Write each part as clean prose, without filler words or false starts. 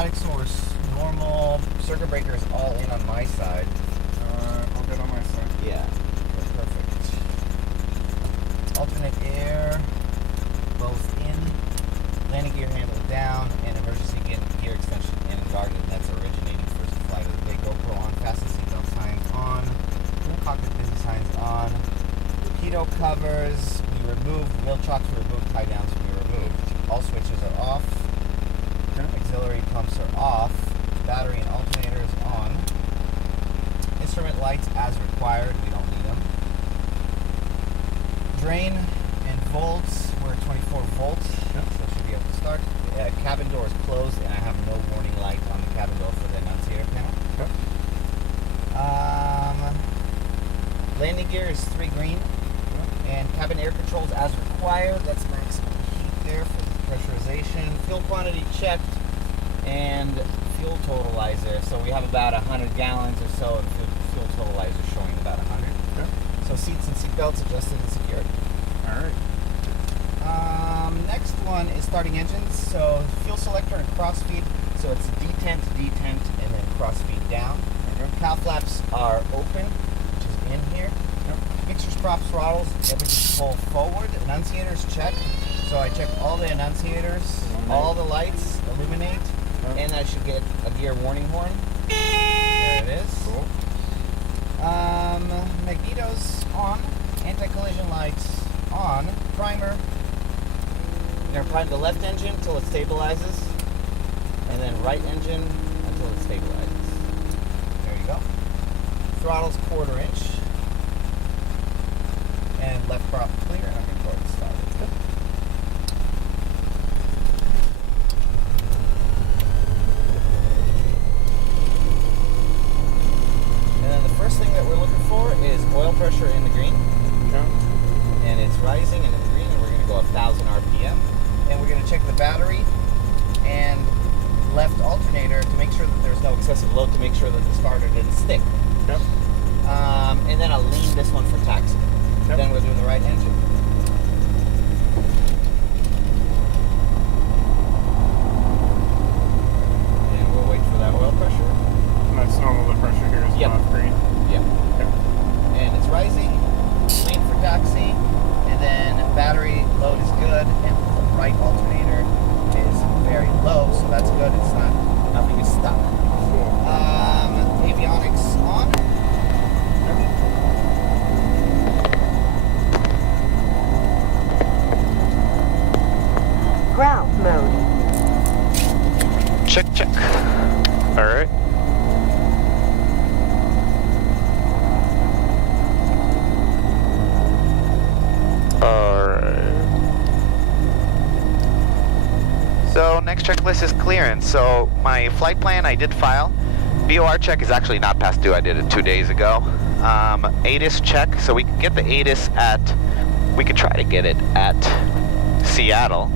static source, normal, circuit breaker is all in on my side. All good on my side. Yeah, perfect. Alternate air, both in, landing gear handle down, and emergency gear extension in guarded. That's originating first flight of the day. GoPro on, fasten seatbelt signs on, cockpit busy signs on. KHIO covers, we removed, wheel chocks we removed, tie downs we removed. All switches are off. Auxiliary pumps are off. Battery and alternator is on. Instrument lights as required, we don't need them. Drain and volts, we're at 24 volts, so it should be able to start. Cabin door is closed, and I have no warning light on the cabin door for the annunciator panel. Landing gear is 3 green, and cabin air controls as required. That's maximum heat there for the pressurization. Fuel quantity checked, and fuel totalizer. So we have about 100 gallons or so, and fuel totalizer showing about 100. So seats and seat belts adjusted and secured. All right. Next one is starting engines. So fuel selector and cross feed. So it's detent to detent, and then cross feed down. Cow flaps are open, which is in here. Mixers, props, throttles, everything's pulled forward. Annunciators checked. So I checked all the annunciators, all the lights illuminate, and I should get a gear warning horn. There it is. Cool. Magnetos on, anti-collision lights on, primer. You're gonna prime the left engine until it stabilizes, and then right engine until it stabilizes. There you go. Throttle's 1/4 inch, and left prop clear, and I'm gonna go ahead and start it. First thing that we're looking for is oil pressure in the green. And it's rising in the green, and we're going to go 1,000 RPM. And we're going to check the battery and left alternator to make sure that there's no excessive load, to make sure that the starter didn't stick. And then I'll lean this one for taxi. Then we'll do the right engine. And we'll wait for that oil pressure. And that's normal, the pressure here is not green. Yeah. And it's rising, lean for taxi, and then battery load is good, and the right alternator is very low, so that's good. It's not, nothing is stuck. Cool. Avionics on. Ground mode. Check, check. All right. So next checklist is clearance. So my flight plan I did file. BOR check is actually not past due. I did it 2 days ago. ATIS check. So we can get the ATIS at, we could try to get it at Seattle.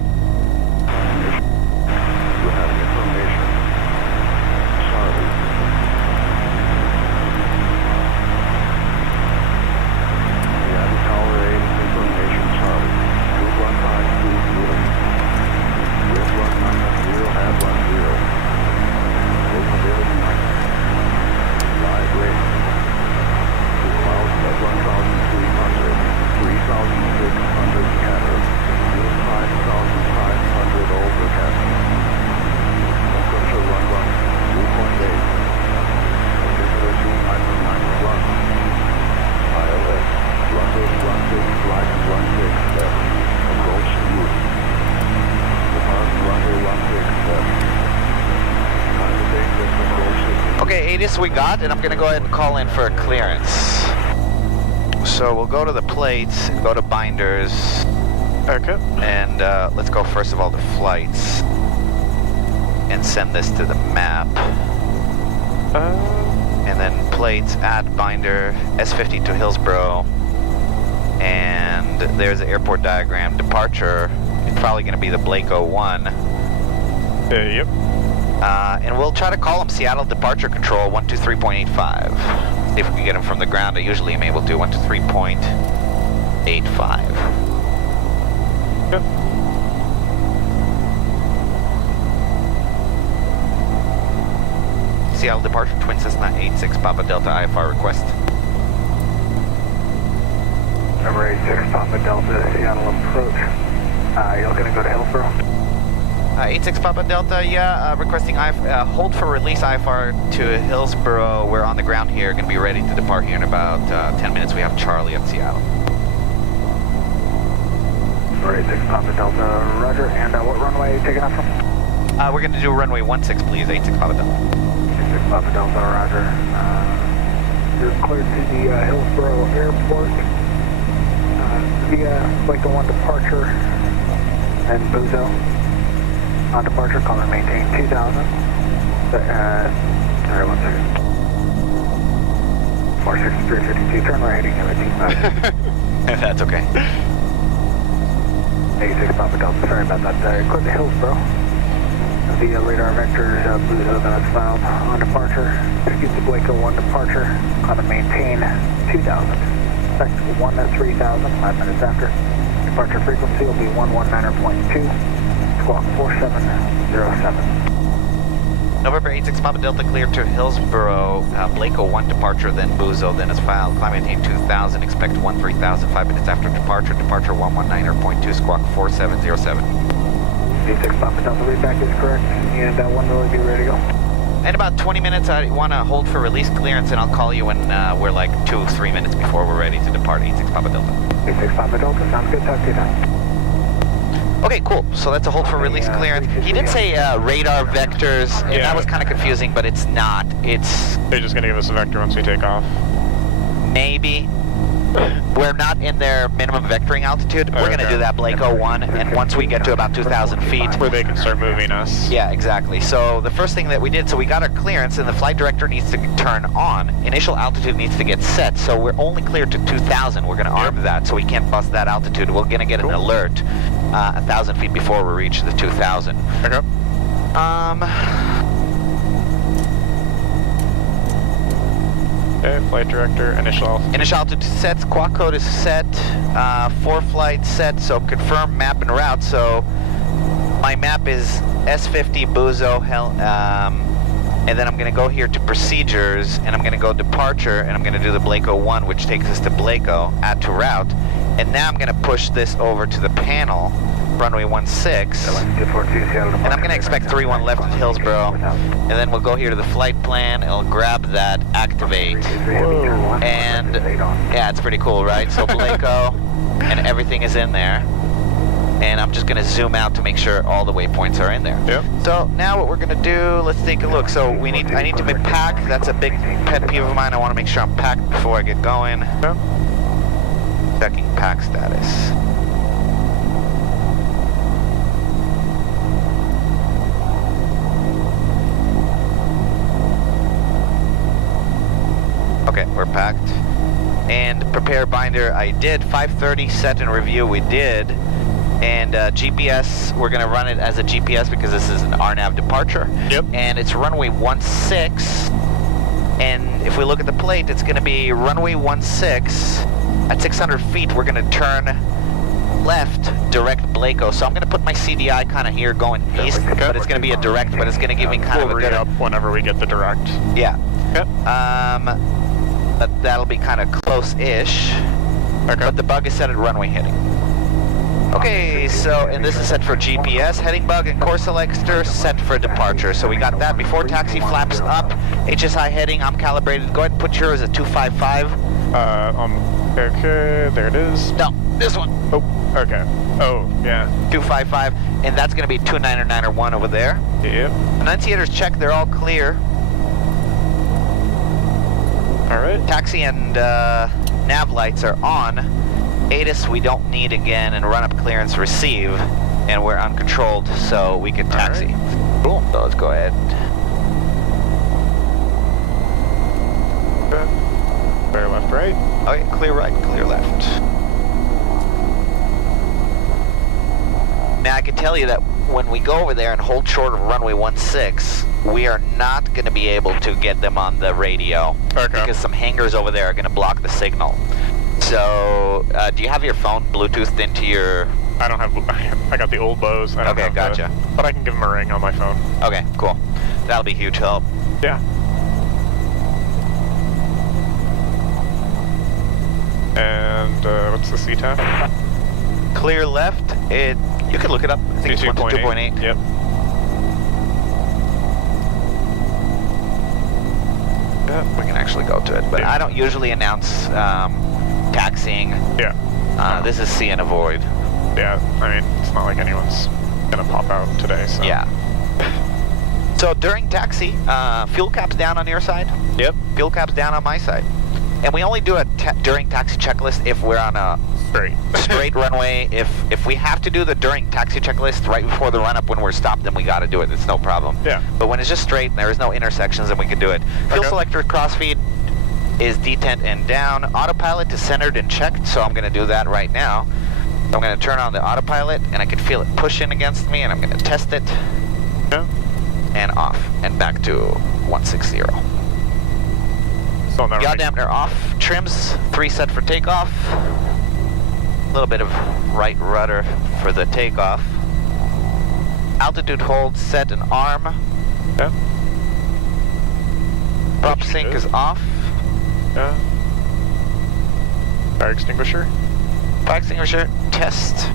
Okay, ATIS we got, and I'm going to go ahead and call in for a clearance. So we'll go to the plates, and go to binders. Okay. And let's go first of all to flights. And send this to the map. And then plates, add binder, S50 to Hillsboro. And there's the airport diagram. Departure, it's probably going to be the Blake 01. Yep. And we'll try to call them Seattle Departure Control 123.85. See if we can get them from the ground. I usually am able to do 123.85. Yep. Seattle departure, Twin Cessna 86 Papa Delta IFR request. Number 86 Papa Delta, Seattle approach. You're looking to go to Hillsboro? 86 Papa Delta, yeah, requesting hold for release IFR to Hillsboro. We're on the ground here, going to be ready to depart here in about 10 minutes. We have Charlie at Seattle. Number 86 Papa Delta, roger. And what runway are you taking off from? We're going to do runway 16, please, 86 Papa Delta. 86 Papa Delta, roger. You're cleared to the Hillsboro Airport via Blake 01 departure and Buzo. On departure, call and maintain 2000. Sorry, 1 second. 46352, turn right heading to That's okay. 86 Papa Delta, sorry about that. Clear to Hillsboro. The radar vectors, Buzo, that's filed. On departure, excuse the Blake 01 departure, call and maintain 2000. Expect 3000, 5 minutes after. Departure frequency will be 119.2. Squawk 4707. November 86 Papa Delta cleared to Hillsboro, Blake 01 departure, then Buzo, then is filed. Climb maintain 2000, expect 13,000, 5 minutes after departure. Departure 119.2, squawk 4707. 86 Papa Delta, readback is correct, and 1 will be ready to go. In about 20 minutes, I want to hold for release clearance, and I'll call you when we're like 2-3 minutes before we're ready to depart. 86 Papa Delta. 86 Papa Delta, sounds good, talk to you then. Okay, cool. So that's a hold for release clearance. He did say radar vectors, and that was kind of confusing, but it's not. It's... They're just going to give us a vector once we take off. Maybe. We're not in their minimum vectoring altitude. We're going to do that Blake 01, and once we get to about 2,000 feet... Where they can start moving us. Yeah, exactly. So the first thing that we did, so we got our clearance, and the flight director needs to turn on. Initial altitude needs to get set, so we're only cleared to 2,000. We're going to arm that, so we can't bust that altitude. We're going to get an alert 1,000 feet before we reach the 2,000. Okay. Okay, flight director, initial altitude. Initial altitude set, squawk code is set, 4 flight set, so confirm map and route. So my map is S50 Buzo, and then I'm going to go here to procedures, and I'm going to go departure, and I'm going to do the Blake 01, which takes us to Blako, add to route, and now I'm going to push this over to the panel, runway 16, and I'm going to expect 31 left at Hillsboro, and then we'll go here to the flight plan, it'll grab that, activate, and yeah, it's pretty cool, right? So Blako, and everything is in there. And I'm just going to zoom out to make sure all the waypoints are in there. Yep. So now what we're going to do, let's take a look. So I need to be packed. That's a big pet peeve of mine. I want to make sure I'm packed before I get going. Yep. Checking pack status. Okay, we're packed. And prepare binder, I did. 5:30 set and review, we did. And GPS, we're going to run it as a GPS because this is an RNAV departure. Yep. And it's runway 16. And if we look at the plate, it's going to be runway 16. At 600 feet, we're going to turn left, direct Blako. So I'm going to put my CDI kind of here going east, but it's going to be a direct, but it's going to give me kind of a good... up whenever we get the direct. Yeah. Yep. But that'll be kind of close-ish. Okay. But the bug is set at runway heading. Okay, so, and this is set for GPS, heading bug and course selector set for departure. So we got that before taxi, flaps up, HSI heading, I'm calibrated. Go ahead and put yours at 255. Okay, there it is. No, this one. Oh, okay. Oh, yeah. 255, and that's gonna be 29901 over there. Yep. Annunciators check, they're all clear. All right. Taxi and nav lights are on. ATIS we don't need again, and run-up clearance receive, and we're uncontrolled, so we can taxi. Right. Cool. So let's go ahead. Okay. Clear left, right. Okay, clear right, clear left. Now I can tell you that when we go over there and hold short of runway 16, we are not going to be able to get them on the radio. Okay. Because some hangars over there are going to block the signal. So, do you have your phone Bluetoothed into your... I don't have... I got the old Bose. I don't Okay, have gotcha. but I can give him a ring on my phone. Okay, cool. That'll be a huge help. Yeah. And what's the sea time? Clear left, you can look it up. I think it's 2.8. Yep. We can actually go to it, but I don't usually announce taxiing. Yeah. This is see and avoid. Yeah, I mean, it's not like anyone's gonna pop out today, so. Yeah. So during taxi, fuel cap's down on your side. Yep. Fuel cap's down on my side. And we only do a during taxi checklist if we're on a straight runway. If we have to do the during taxi checklist right before the run-up when we're stopped, then we got to do it. It's no problem. Yeah. But when it's just straight and there is no intersections, then we can do it. Fuel selector crossfeed is detent and down. Autopilot is centered and checked, so I'm going to do that right now. So I'm going to turn on the autopilot, and I can feel it pushing against me, and I'm going to test it. Yeah. And off, and back to 160. So Yaw dampener off, trims, 3 set for takeoff. A little bit of right rudder for the takeoff. Altitude hold, set and arm. Yeah. Prop sync is off. Yeah. Fire extinguisher. Fire extinguisher, test.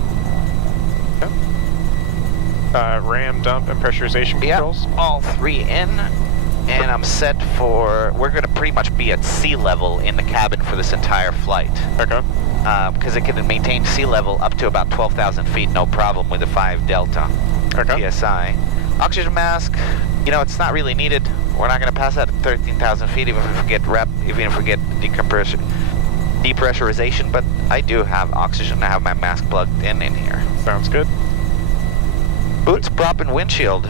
Yeah. Ram dump and pressurization controls. Yep, all 3 in. And I'm set for, we're going to pretty much be at sea level in the cabin for this entire flight. Okay. Because it can maintain sea level up to about 12,000 feet, no problem with the 5 Delta PSI. Oxygen mask, you know, it's not really needed. We're not going to pass that at 13,000 feet even if we get depressurization, but I do have oxygen. I have my mask plugged in here. Sounds good. Boots, prop, and windshield.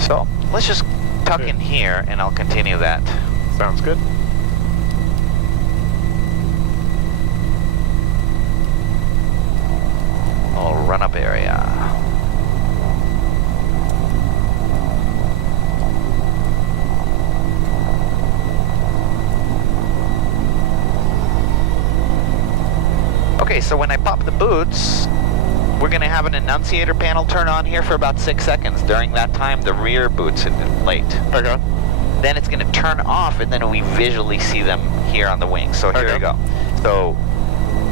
So let's just tuck in here, and I'll continue that. Sounds good. Little run-up area. Okay, so when I pop the boots, we're going to have an annunciator panel turn on here for about 6 seconds. During that time, the rear boots inflate. Okay. Then it's going to turn off, and then we visually see them here on the wing. So here we go. So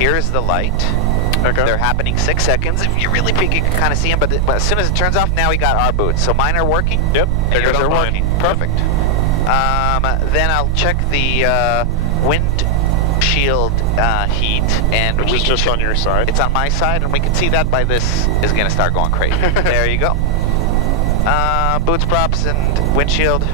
here's the light. Okay. They're happening 6 seconds. If you really peek, you can kind of see them, but as soon as it turns off, now we got our boots. So mine are working. Yep. And yours are working. Perfect. Then I'll check the windshield heat, and which is just on your side. It's on my side, and we can see that by this is going to start going crazy. There you go. Boots, props, and windshield.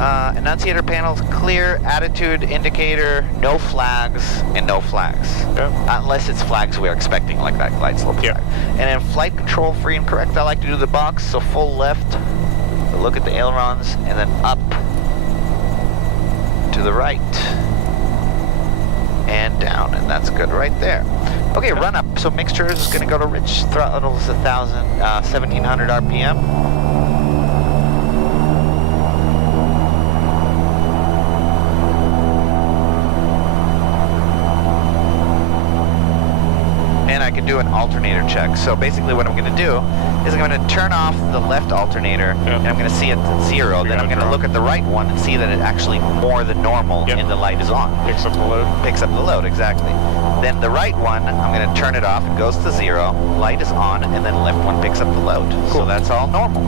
Annunciator panels clear, attitude indicator, no flags, and no flags. Yep. Unless it's flags we're expecting, like that glide slope flag. And then flight control free and correct, I like to do the box, so full left, look at the ailerons, and then up to the right, and down, and that's good right there. Okay, run up, so mixture is going to go to rich, throttles 1700 RPM. And I can do an alternator check. So basically what I'm going to do is I'm going to turn off the left alternator, and I'm going to see it at 0. Then I'm going to look at the right one and see that it actually more than normal and the light is on. Picks up the load. Picks up the load, exactly. Then the right one, I'm going to turn it off, it goes to 0, light is on, and then the left one picks up the load. Cool. So that's all normal.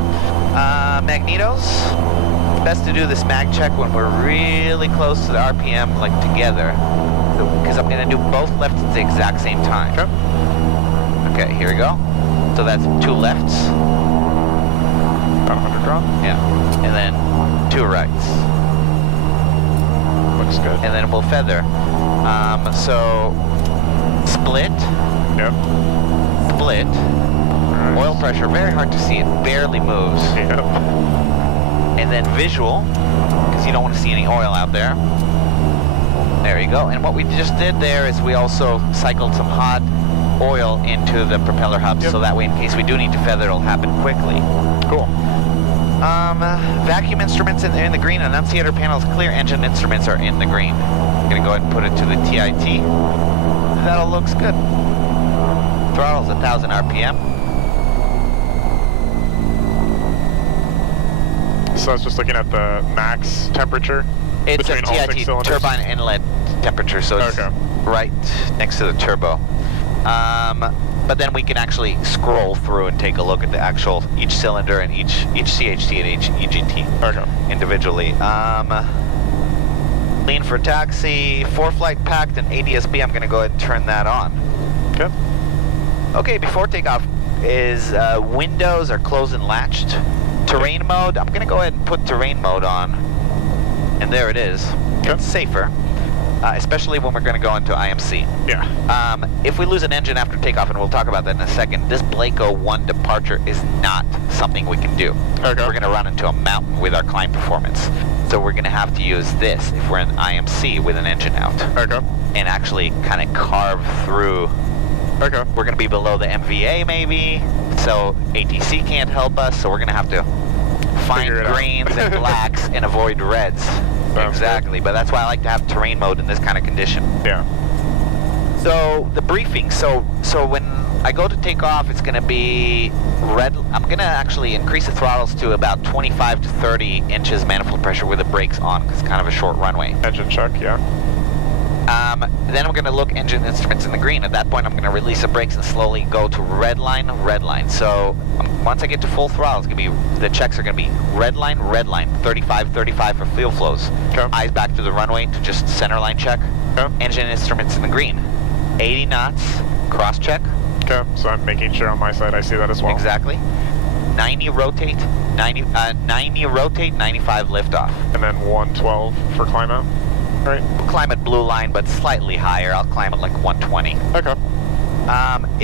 Magnetos, best to do this mag check when we're really close to the RPM, like together. Because I'm going to do both lefts at the exact same time. Okay, here we go. So that's 2 lefts. About 100 drop? Yeah. And then 2 rights. Looks good. And then we'll feather. So, split. Yep. Split. Right. Oil pressure, very hard to see. It barely moves. Yep. And then visual, because you don't want to see any oil out there. There you go. And what we just did there is we also cycled some hot oil into the propeller hub, so that way in case we do need to feather, it'll happen quickly. Cool. Vacuum instruments in the green, annunciator panels clear, engine instruments are in the green. I'm going to go ahead and put it to the TIT. That all looks good. Throttle's 1000 RPM. So I was just looking at the max temperature. It's a between all 6 TIT, cylinders. turbine inlet temperature, so it's Okay. right next to the turbo. But then we can actually scroll through and take a look at the actual, each cylinder and each CHT and each EGT Okay. individually. Lean for taxi, 4-flight packed, and ADS-B, I'm going to go ahead and turn that on. Okay. Okay, before takeoff is windows are closed and latched. Terrain mode, I'm going to go ahead and put terrain mode on. And there it is. Okay. It's safer, especially when we're going to go into IMC. Yeah. If we lose an engine after takeoff, and we'll talk about that in a second, this Blaco 1 departure is not something we can do. Okay. We're going to run into a mountain with our climb performance. So we're going to have to use this if we're in IMC with an engine out. Okay. And actually kind of carve through. Okay. We're going to be below the MVA maybe, so ATC can't help us, so we're going to have to find Figure it out. greens and blacks and avoid reds. Exactly, but that's why I like to have terrain mode in this kind of condition. Yeah. So the briefing, so when I go to take off, it's going to be red. I'm going to actually increase the throttles to about 25 to 30 inches manifold pressure with the brakes on, because it's kind of a short runway. Engine check, yeah. Then I'm going to look engine instruments in the green. At that point, I'm going to release the brakes and slowly go to red line. So once I get to full throttle, it's going to be, the checks are going to be red line, 35 for fuel flows. Okay. Eyes back to the runway to just center line check. Okay. Engine instruments in the green. 80 knots, cross check. Okay, so I'm making sure on my side I see that as well. Exactly. 90 rotate, 90 rotate, 95 liftoff. And then 112 for climb out. Right. We'll climb at blue line, but slightly higher. I'll climb at like 120. Okay.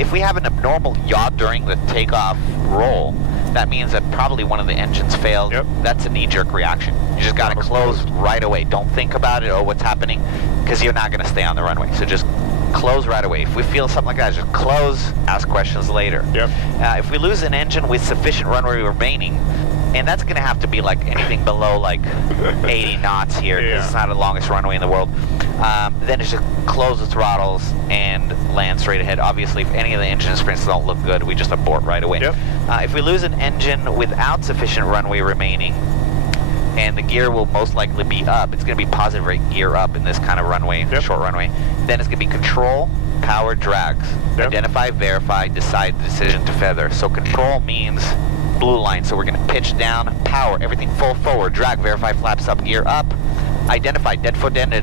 If we have an abnormal yaw during the takeoff roll, that means that probably one of the engines failed. Yep. That's a knee-jerk reaction. You just got to close right away. Don't think about it, oh, what's happening, because you're not going to stay on the runway. So just close right away. If we feel something like that, just close, ask questions later. Yep. If we lose an engine with sufficient runway remaining, and that's going to have to be like anything below like 80 knots here, because Yeah. it's not the longest runway in the world, then it's just close the throttles and land straight ahead. Obviously, if any of the engine sprints don't look good, we just abort right away. Yep. If we lose an engine without sufficient runway remaining, and the gear will most likely be up, it's going to be positive rate gear up in this kind of runway, Yep. short runway, then it's going to be control, power, drags. Yep. Identify, verify, decide the decision to feather. So control means blue line, so we're going to pitch down, power, everything full forward, drag, verify, flaps up, gear up. Identify, dead foot, dead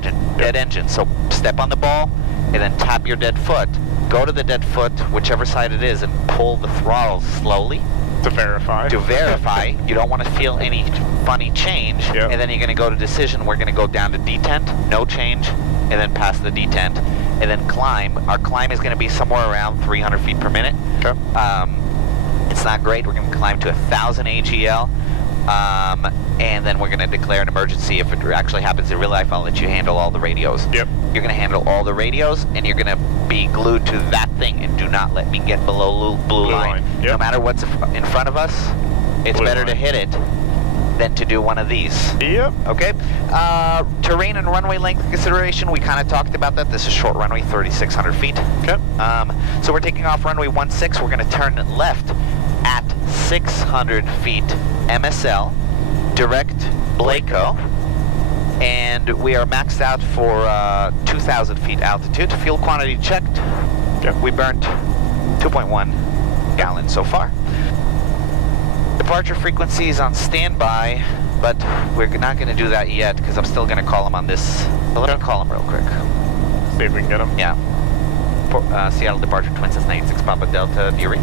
engine, so step on the ball, and then tap your dead foot. Go to the dead foot, whichever side it is, and pull the throttle slowly. To verify. To verify, you don't want to feel any funny change, Yep. and then you're going to go to decision. We're going to go down to detent, no change, and then past the detent, and then climb. Our climb is going to be somewhere around 300 feet per minute. Okay. It's not great. We're going to climb to 1,000 AGL, and then we're going to declare an emergency. If it actually happens in real life, I'll let you handle all the radios. Yep. You're going to handle all the radios, and you're going to be glued to that thing, and do not let me get below blue line. Yep. No matter what's in front of us, it's Blue better line. to hit it than to do one of these. Yep. Okay. Terrain and runway length consideration, we kind of talked about that. This is short runway, 3,600 feet. Okay. So we're taking off runway 16. We're going to turn left at 600 feet MSL, direct Blaco, and we are maxed out for 2,000 feet altitude. Fuel quantity checked. Yep. We burnt 2.1 gallons so far. Departure frequency is on standby, but we're not going to do that yet because I'm still going to call him on this. So let me call him real quick. See if we can get him. Yeah. Seattle departure, Twin Cessna 86 Papa Delta, do you read?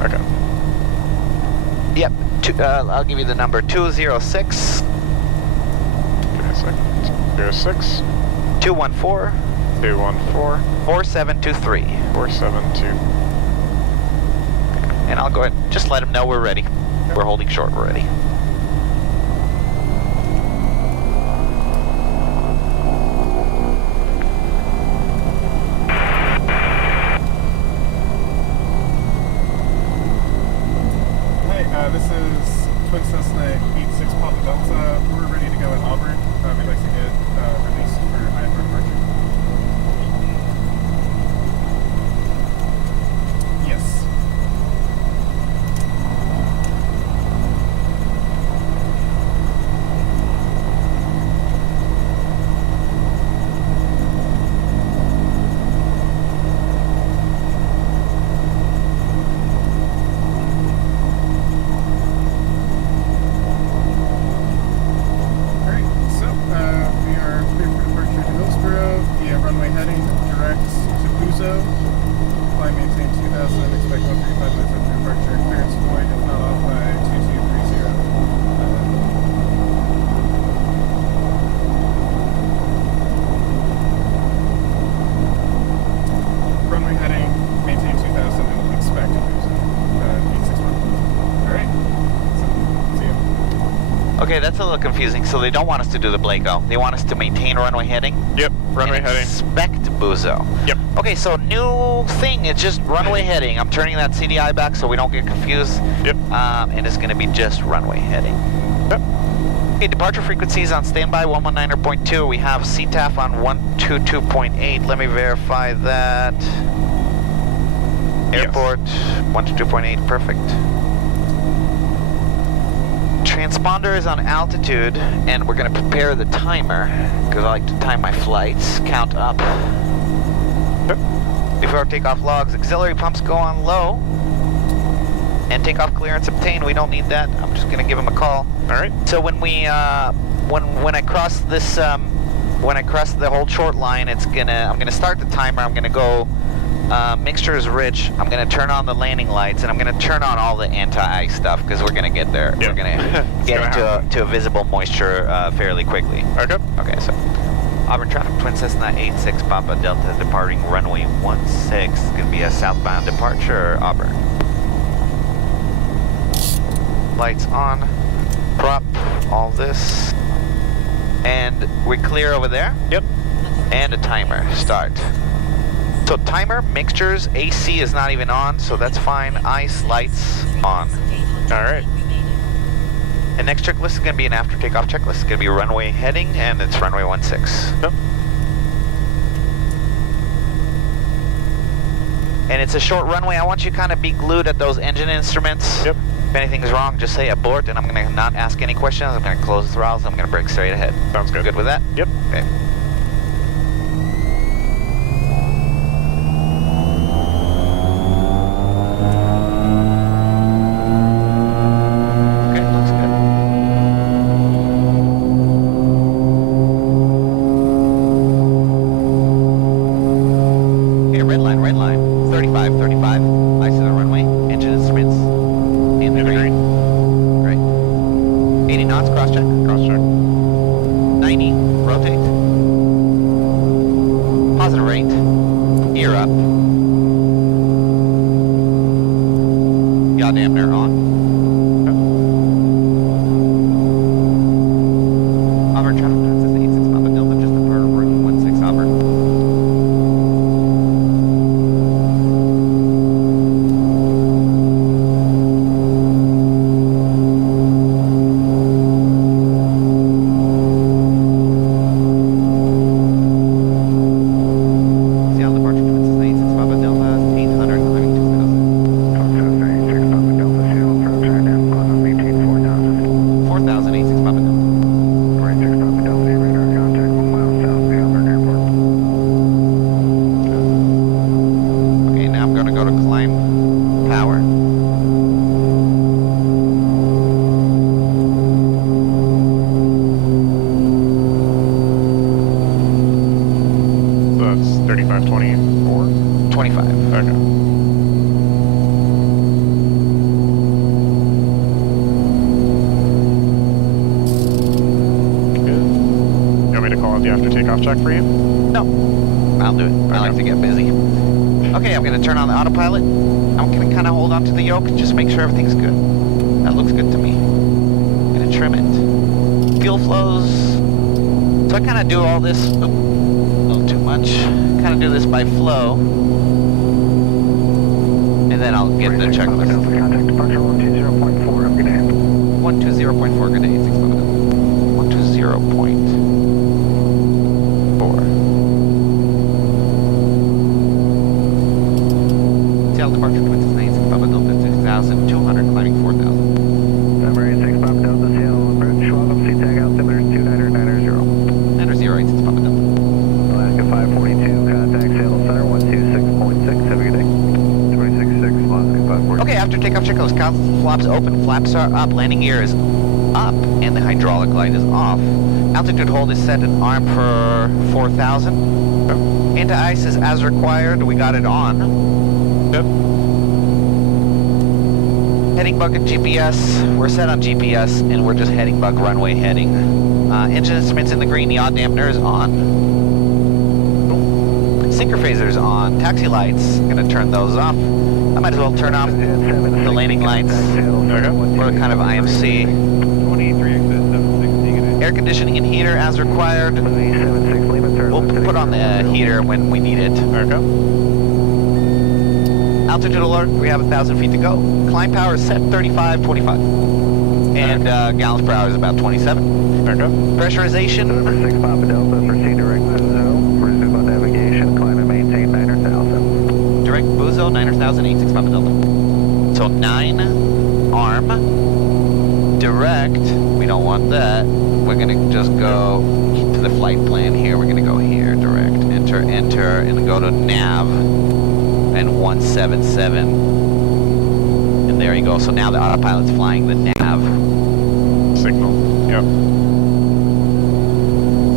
Okay. Yep. I'll give you the number 206 Give me a second. 06 214 214 4723. 472. And I'll go ahead. Just let him know we're ready. We're holding short. We're ready. Hi, this is Twin Cessna 86 Papa Delta. We're ready to go at Auburn. We'd like to get released for IMC departure. Yes. direct to Buzo. Climb maintain 2000, expect 135 minutes after departure. Clearance void if not off by 2230. Runway heading, maintain 2000 and expect Buzo. 861. Alright. So, see ya. Okay, that's a little confusing. So they don't want us to do the Blako. They want us to maintain runway heading. Yep, runway and heading. Expect Buzo. Yep. Okay, so new thing. It's just runway heading. I'm turning that CDI back so we don't get confused. Yep. And it's going to be just runway heading. Yep. Okay, departure frequencies on standby 119.2. We have CTAF on 122.8. Let me verify that. Airport 122.8. Perfect. Transponder is on altitude, and we're going to prepare the timer because I like to time my flights. Count up. Before takeoff logs, auxiliary pumps go on low, and takeoff clearance obtained. We don't need that. I'm just going to give him a call. All right. So when we when I cross this when I cross the whole short line, I'm gonna start the timer. I'm gonna go. Mixture is rich. I'm going to turn on the landing lights, and I'm going to turn on all the anti-ice stuff because we're going to get there. Yep. We're going to get into a visible moisture fairly quickly. Okay. Okay, so Auburn traffic, Twin Cessna 86 Papa Delta departing runway 16. It's going to be a southbound departure, Auburn. Lights on, prop, all this. And we're clear over there? Yep. And a timer, start. So timer, mixtures, AC is not even on, so that's fine. Ice, lights, on. All right. And next checklist is going to be an after takeoff checklist. It's going to be runway heading, and it's runway 16. Yep. And it's a short runway. I want you to kind of be glued at those engine instruments. Yep. If anything's wrong, just say abort, and I'm going to not ask any questions. I'm going to close the throttles. I'm going to brake straight ahead. Sounds good. Good with that? Yep. Okay. Goddamn, they're on. Auburn traffic, Cessna 86 Papa Delta, just departed runway 16 Auburn. Seattle departure, Twin Cessna 86 Papa Delta, 800, climbing 2000. So that's 3524. 25. Okay. Good. You want me to call out the after takeoff check for you? No, I'll do it. I like to get busy. Okay, I'm going to turn on the autopilot. I'm going to kind of hold on to the yoke, just make sure everything's good. That looks good to me. I'm going to trim it. Fuel flows. So I kind of do all this, oop, a little too much. Kind of do this by flow. And then I'll get the checklist. Contact departure 120.4, I'm gonna handle. 120.4, good day, 86 Papa Delta. 120.4. Seattle departure, Twin Cessna 86 Papa Delta, 6,200, climbing 4,000. Number 86 Papa Delta, Seattle, approach Schwab, CTAG altimeter 29990. 9086 Papa Delta. Alaska 542, contact Seattle Center 126.6, have a good day. 266, Alaska 542. Okay, after takeoff checklist, console flaps open, flaps are up, landing gear is up, and the hydraulic light is off. Altitude hold is set at arm for 4,000. Anti-ice is as required. We got it on. Yep. Heading bug and GPS. We're set on GPS, and we're just heading bug runway heading. Engine instruments in the green. Yaw dampener is on. Sinker phaser's on. Taxi lights. Gonna turn those off. I might as well turn off the landing lights. We're kind of IMC. 23 exit 760. Air conditioning and heater as required. We'll put on the heater when we need it. Okay. Altitude alert, we have 1,000 feet to go. Climb power is set 3525. And gallons per hour is about 27. Okay. Pressurization. Number 6 Papa Delta, proceed direct Buzo. Resume on navigation, climb and maintain 9,000. Direct Buzo, 9,000, 86 Papa Delta. So 9 arm. Direct, we don't want that. We're gonna just go to the flight plan here. We're gonna go here, direct, enter, and go to nav. And 177, and there you go. So now the autopilot's flying the nav Signal. Yep.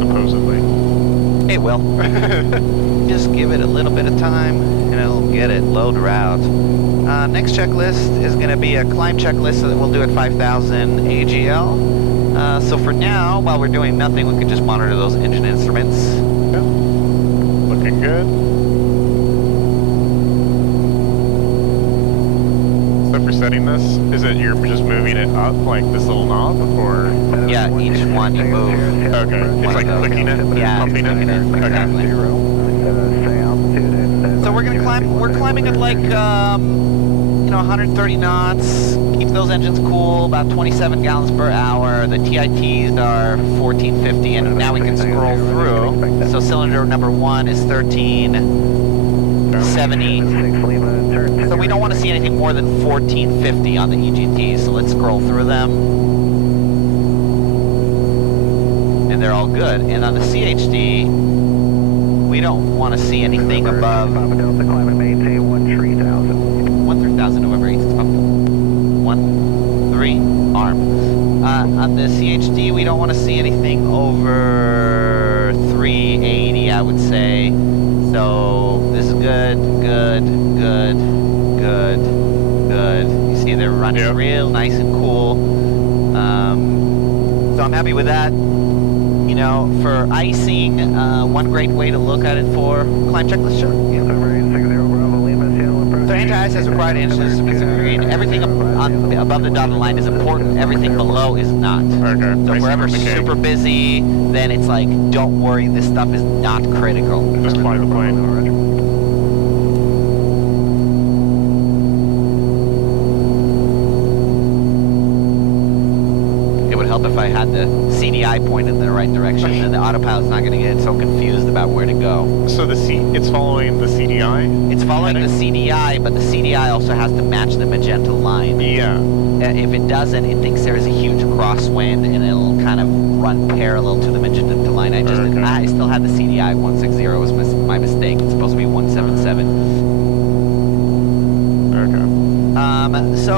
Supposedly. It will. Just give it a little bit of time and it'll get it load route. Next checklist is going to be a climb checklist that we'll do at 5,000 AGL. So for now, while we're doing nothing, we can just monitor those engine instruments. Yep. Looking good. So for setting this, is it you're just moving it up like this little knob, or? Yeah, each one you move. Okay, it's like clicking it, Yeah, pumping it. exactly. So we're gonna climb. We're climbing at like 130 knots. Keep those engines cool. About 27 gallons per hour. The TITs are 1450, and now we can scroll through. So cylinder number 1 is 1370. So we don't want to see anything more than 1450 on the EGTs. So let's scroll through them. And they're all good. And on the CHD, we don't want to see anything above 13,000 November 18th. 1-3 arm. On the CHD, we don't want to see anything over 380, I would say. So this is good, good, good, good, good. You see they're running real nice and cool. So I'm happy with that. You know, for icing, one great way to look at it for climb checklist, sure. So anti-ice has required engines to be green. Everything above the dotted line is important. Everything below is not. Okay. So if we're ever super busy, then it's like, don't worry, this stuff is not critical. Just fly the plane. It would help if I had the CDI pointed in the right direction, and the autopilot's not going to get so confused about where to go. So it's following the CDI? It's following the CDI, but the CDI also has to match the magenta line. Yeah. If it doesn't, it thinks there is a huge crosswind, and it'll kind of run parallel to the magenta line. I still had the CDI 160. It was my mistake. It's supposed to be 177.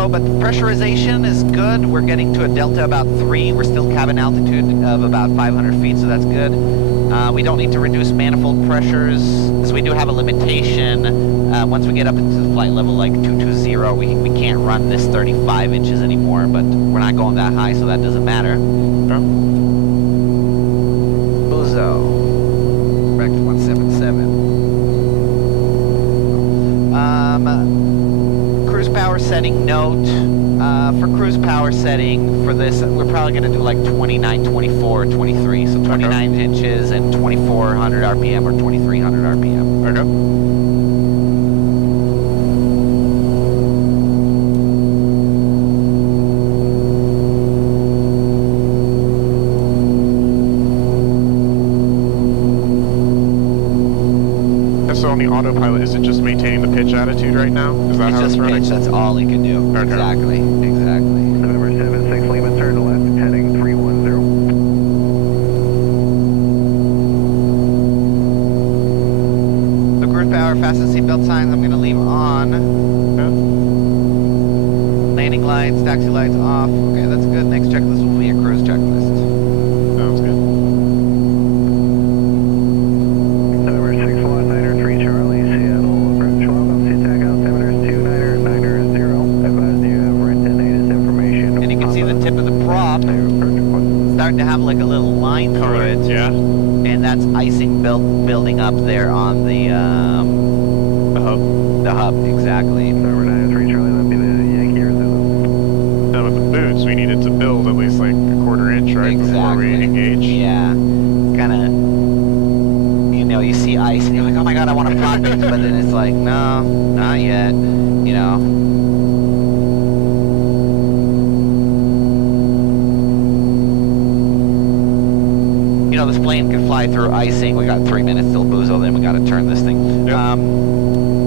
But the pressurization is good. We're getting to a delta about 3. We're still cabin altitude of about 500 feet, so that's good. We don't need to reduce manifold pressures, because we do have a limitation. Once we get up into the flight level like 220, we can't run this 35 inches anymore, but we're not going that high, so that doesn't matter. Buzo. Correct, 177. Cruise power setting note. For cruise power setting for this, we're probably going to do like 29, 24, or 23. So 29 inches and 2400 RPM or 2300 RPM. Okay. So on the autopilot, is it just maintaining the pitch attitude right now? Is that how it's running? Pitch, that's all it can do. Okay. Exactly. November 76 Lima, turn left, heading 310. So cruise power, fasten seatbelt signs, I'm going to leave on. Okay. Landing lights, taxi lights off. Okay, that's good. Next checklist will be a cruise checklist. Sounds good. November 61, that's icing building up there on the hub. The hub, exactly. Over 903 Charlie, that'd be the Yankee or the... Now with the boots, we needed to build at least like a quarter inch, right, before we engage. Yeah, kind of. You know, you see ice and you're like, oh my god, I want to pop it, but then it's like, no, not yet. You know. You know, this plane can fly through icing. We got 3 minutes till Buzo, then we got to turn this thing. Yep.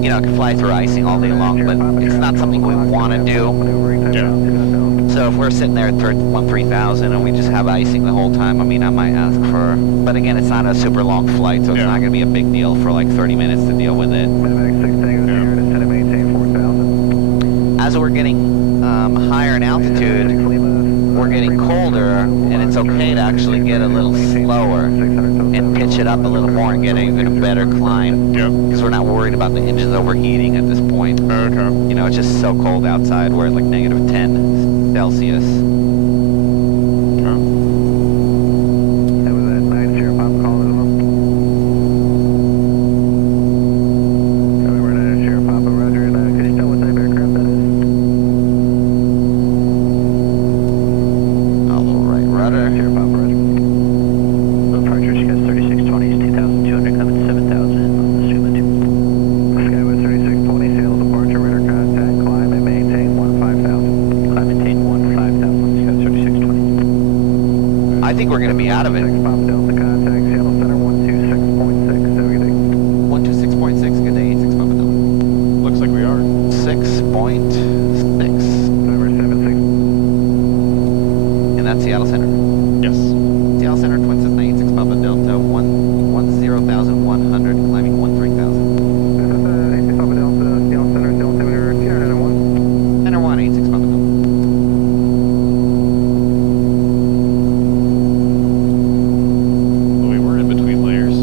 You know, it can fly through icing all day long, but it's not something we want to do. Yeah. So if we're sitting there at 3000 and we just have icing the whole time, I mean, I might ask for... But again, it's not a super long flight, so it's not going to be a big deal for like 30 minutes to deal with it. As we're getting higher in altitude, we're getting colder, and it's okay to actually get a little slower and pitch it up a little more and get even a better climb. Yep. Because we're not worried about the engines overheating at this point. Okay. You know, it's just so cold outside. We're at like negative 10 Celsius. Okay. That was that 9-0 pop call as well. We're 9-0 Papa, roger. And could you tell what type of aircraft that is? A little right rudder. 9-0 Papa, roger. Departure, she got 3620, 2,200, coming 7,000 on the Suma 2. Skyway 3620, sail departure, radar contact, climb and maintain 15,000. Climb maintain 15,000, Sky 3620. I think we're going to be out of it. 6 Papa Delta contact, Seattle Center 126.6. Have a good day. 126.6, good day, 86 Papa Delta. Looks like we are. 6.6. November 76. And that's Seattle Center. Yes. Seattle Center, Twin Cessna 86 Papa Delta, 10,100, climbing 13,000. This is 86 Papa Delta, Seattle Center, Seattle Altimeter 201. Center 1, 86 Papa Delta. Well, we were in between layers.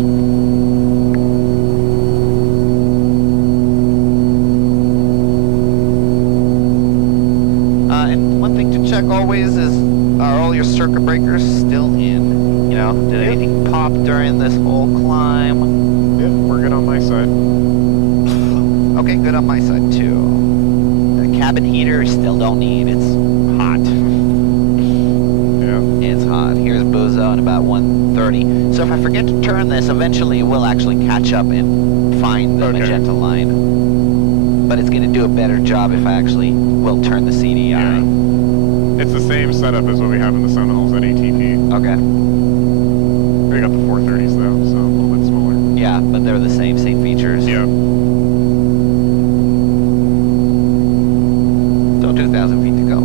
And one thing to check always is, are all your circuit breakers still in? You know, did anything pop during this whole climb? Yep, we're good on my side. Okay, good on my side too. The cabin heater still don't need, it's hot. Yeah. It's hot. Here's Buzo at about 130. So if I forget to turn this, eventually it will actually catch up and find the magenta line. But it's going to do a better job if I actually will turn the CDI. Yeah. It's the same setup as what we have in the Seminoles at ATP. Okay. We got the 430s though, so a little bit smaller. Yeah, but they're the same features. Yeah. So 2,000 feet to go.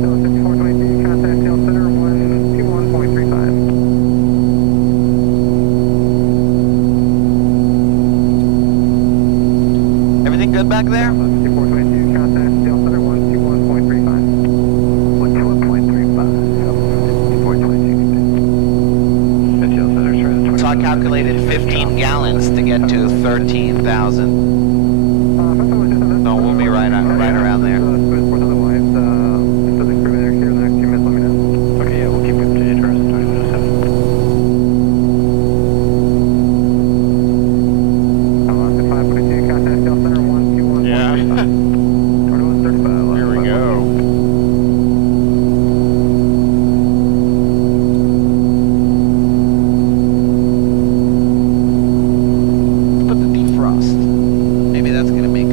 Seattle 6422, contact Seattle Center 121.35. Everything good back there? 6422, contact Seattle Center 121.35. 121.35. 6422. So I calculated 15 gallons to get to 13,000. No, we'll be right around there. Okay, yeah, we'll keep moving to the interest. 2107. Yeah. Here we go. Put the defrost. Maybe that's going to make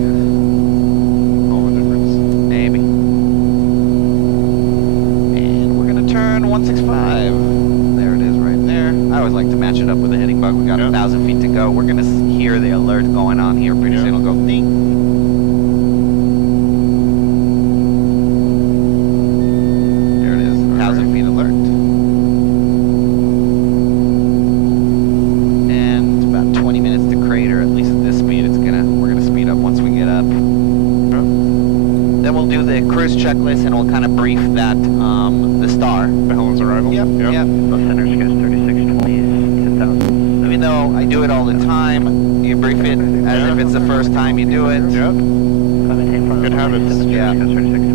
All the difference. maybe. And we're going to turn 165. There it is right there. I always like to match it up with the heading bug. We got 1,000 feet to go. We're going to hear the alert going on here. Pretty soon it'll go ding. There it is. 1,000 feet alert. And about 20 minutes to crater. At least at this speed, we're gonna speed up once we get up. Then we'll do the cruise checklist and we'll kind of brief that the star. The Helen's arrival? Yep. Los Center, Sky 3620, 10,000. Even though I do it all the time, you brief it as if it's the first time you do it. Yep. Climb maintain Good habits. Yeah. Sky 3620.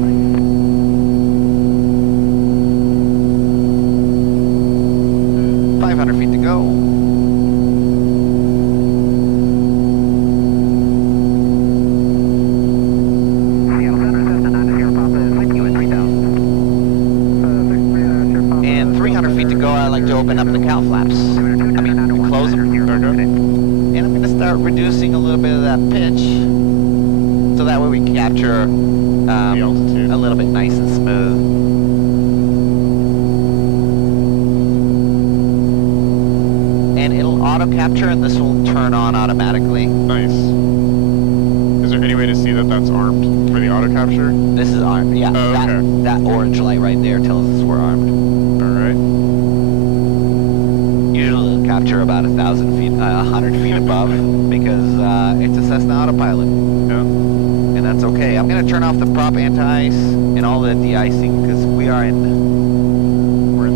reducing a little bit of that pitch, so that way we can capture The altitude. a little bit nice and smooth. And it'll auto capture, and this will turn on automatically. Nice. Is there any way to see that that's armed for the auto capture? This is armed, yeah. Oh, okay. That orange light right there tells us we're armed. All right. Usually it'll capture about 1,000 feet, 100 feet above, because it's a Cessna autopilot, Yeah. and that's okay. I'm gonna turn off the prop anti-ice and all the de-icing, because We're in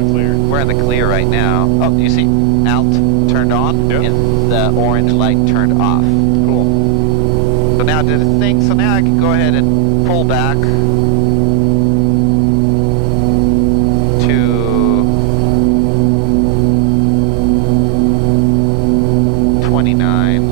the clear. we're in the clear right now. Oh, you see, alt turned on, Yep. and the orange light turned off. Cool. So now it did its thing, so now I can go ahead and pull back to 29.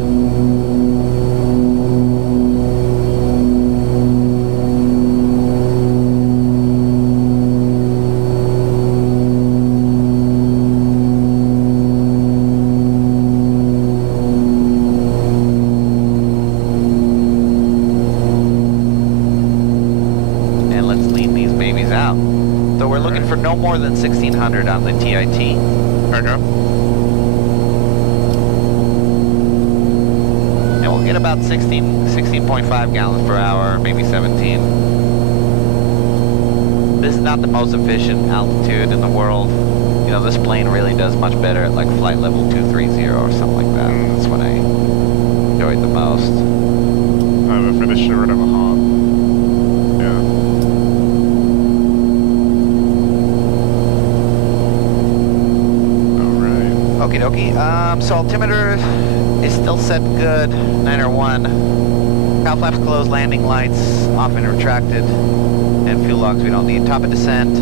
And let's lean these babies out. So we're looking for no more than 1,600 on the TIT. Okay. And we'll get about 16.5 gallons per hour, maybe 17. This is not the most efficient altitude in the world. You know, this plane really does much better at like flight level 230 or something like that. That's when I enjoy it the most. But for this short of a hop. Yeah. All right. Okie dokie. So altimeter is still set good, 901. Cow flaps closed, landing lights off and retracted, and fuel logs we don't need. Top of descent.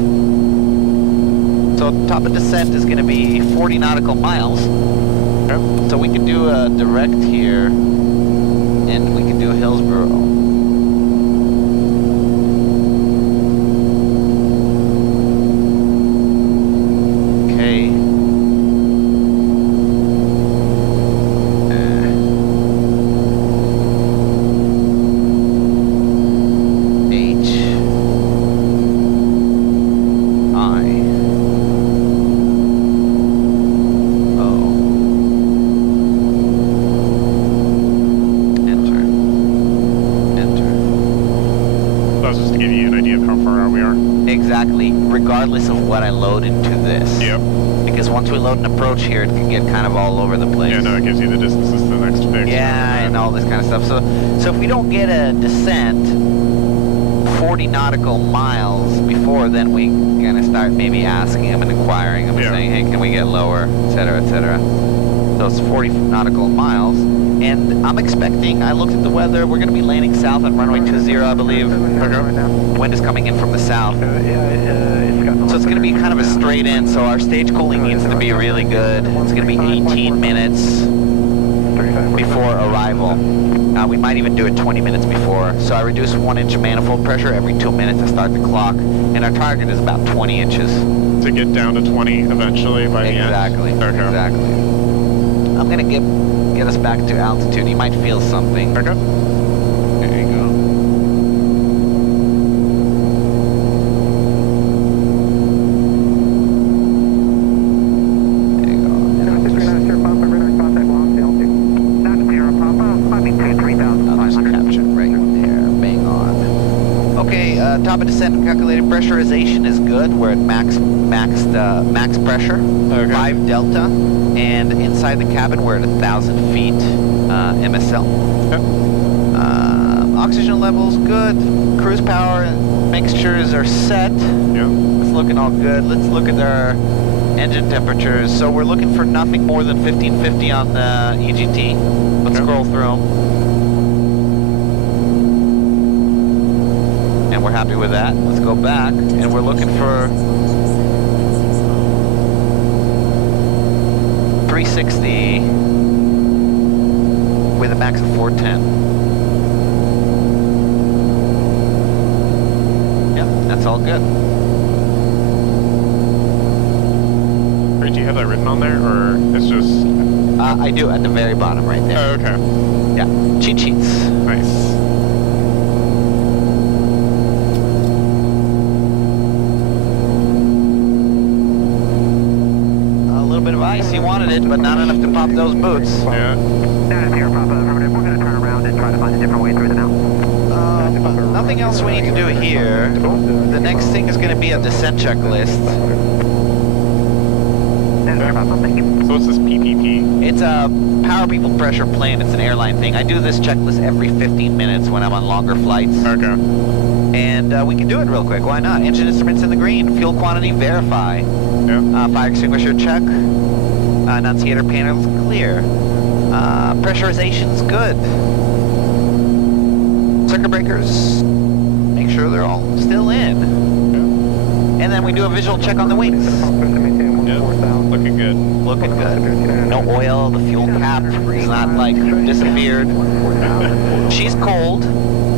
So top of descent is going to be 40 nautical miles. Okay. So we could do a direct here, and we could do Hillsboro. Okay. H I O. Enter. Enter. That was just to give you an idea of how far out we are. Exactly, regardless of what I load into this. Yep. Because once we load an approach here, it can get kind of all over the place. Yeah, no, it gives you the distances to the next fix. Yeah, and all this kind of stuff. So if we don't get a descent 40 nautical miles before, then we gonna start maybe asking them and inquiring them and Yeah. saying, hey, can we get lower, et cetera, et cetera. So it's 40 nautical miles. And I'm expecting, I looked at the weather, we're gonna be landing south on runway 20, I believe. Wind is coming in from the south. So it's going to be kind of a straight in, so our stage cooling needs to be really good. It's going to be 18 minutes before arrival. We might even do it 20 minutes before. So I reduce 1-inch manifold pressure every 2 minutes to start the clock, and our target is about 20 inches. To get down to 20 eventually by the end? Exactly, Okay. exactly. I'm going to get us back to altitude. You might feel something. Okay. There you go. Top of descent calculated pressurization is good. We're at max pressure, Okay. 5 delta, and inside the cabin we're at 1,000 feet MSL. Yep. Oxygen levels good. Cruise power and mixtures are set. Yeah. It's looking all good. Let's look at our engine temperatures. So we're looking for nothing more than 1550 on the EGT. Let's Okay. scroll through 'em. And we're happy with that. Let's go back, and we're looking for 360 with a max of 410. Yep, that's all good. Great Do you have that written on there, or it's just... I do, at the very bottom right there. Oh, okay. Yeah, cheat sheets. Nice. A little bit of ice, you wanted it, but not enough to pop those boots. Yeah. That is here, Papa. Affirmative. We're going to turn around and try to find a different way through the now. Nothing else we need to do here. The next thing is going to be a descent checklist. That is here, Papa. Thank you. So what's this PPP? It's a power, people, pressure, plane. It's an airline thing. I do this checklist every 15 minutes when I'm on longer flights. Okay. And we can do it real quick. Why not? Engine instruments in the green. Fuel quantity, verify. Yeah. Fire extinguisher, check. Annunciator panels, clear. Pressurization's good. Circuit breakers, make sure they're all still in. Yeah. And then we do a visual check on the wings. Yeah. Looking good. Looking good. No oil, the fuel cap is not like disappeared. She's cold,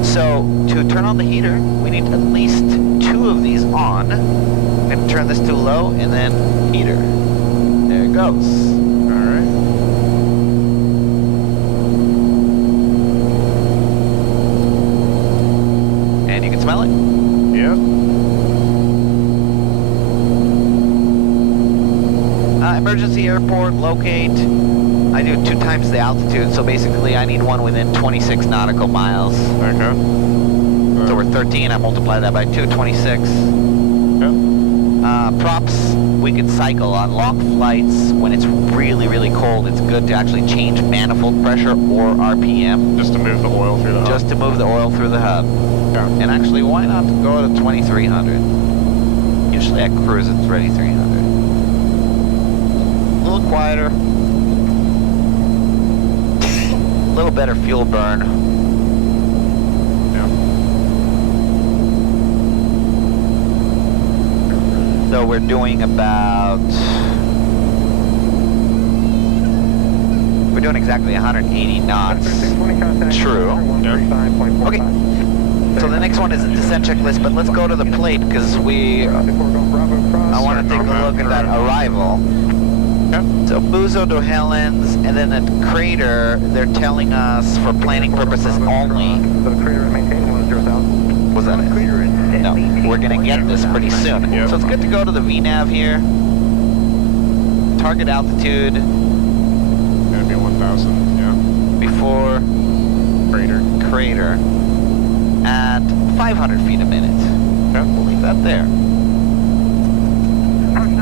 so to turn on the heater, we need at least 2 of these on. I'm going to turn this to low and then heater. There it goes. Alright. And you can smell it. Yep. Emergency airport, locate. I do 2 times the altitude, so basically I need one within 26 nautical miles. Okay. So we're 13, I multiply that by 2, 26. Yep. Props, we could cycle on long flights. When it's really, really cold, it's good to actually change manifold pressure or RPM. Just to move the oil through the hub. Just to move the oil through the hub. Yeah. And actually, why not go to 2300? Usually I cruise at 3300. A little quieter. A little better fuel burn. Yeah. So we're doing about... We're doing exactly 180 knots. True. Okay. So the next one is a descent checklist, but let's go to the plate because I want to take a look at that arrival. Yep. So Buzo to Helens, and then at Crater, they're telling us for planning purposes only. Was that it? No, we're going to get this pretty soon. Yep. So it's good to go to the VNAV here. Target altitude Gonna be 1,000. Yeah. before crater at 500 feet a minute. Okay. We'll leave that there. And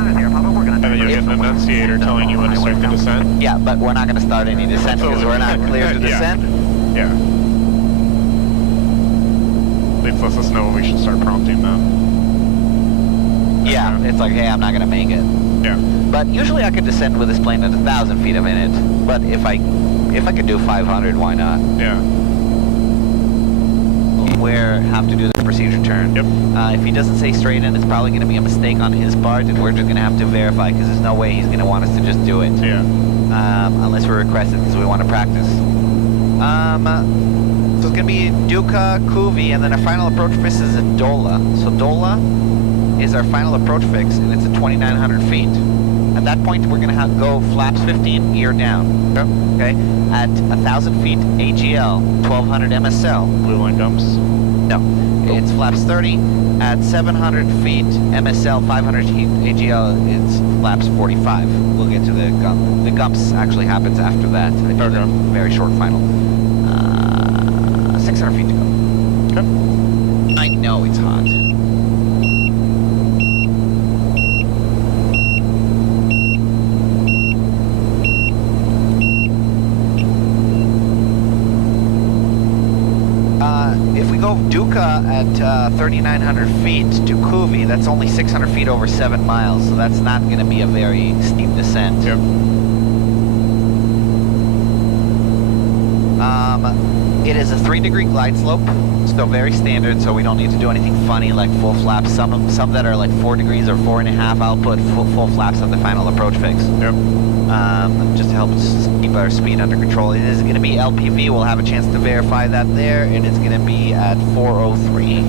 then you'll get an annunciator telling you when to start the descent. Yeah, but we're not going to start any descent because we're not clear to Yeah. descend. Yeah. It lets us know when we should start prompting them. Yeah, it's like, hey, I'm not going to make it. Yeah. But usually I could descend with this plane at 1,000 feet a minute. But if I could do 500, why not? Yeah. Where have to do the procedure turn. Yep. If he doesn't say straight in, it's probably going to be a mistake on his part, and we're just going to have to verify because there's no way he's going to want us to just do it. Yeah. Unless we request it because we want to practice. So it's going to be Duca, Kuvi, and then our final approach fix is at Dola. So Dola is our final approach fix, and it's at 2,900 feet. At that point, we're going to go flaps 15, gear down. Yep. Okay? At 1,000 feet, AGL, 1,200 MSL. Blue line dumps. No, it's flaps 30. At 700 feet, MSL, 500 feet, AGL, it's flaps 45. We'll get to the gump. The gumps actually happens after that. I did a very short final. 600 feet to go. Okay. I know it's hot. If we go Duca at 3,900 feet to Kuvi, that's only 600 feet over 7 miles, so that's not going to be a very steep descent. Yep. It is a 3-degree glide slope, still very standard, so we don't need to do anything funny like full flaps. Some that are like 4 degrees or 4.5, I'll put full flaps at the final approach fix. Yep. Just to help us keep our speed under control. It is going to be LPV. We'll have a chance to verify that there, and it's going to be at 403.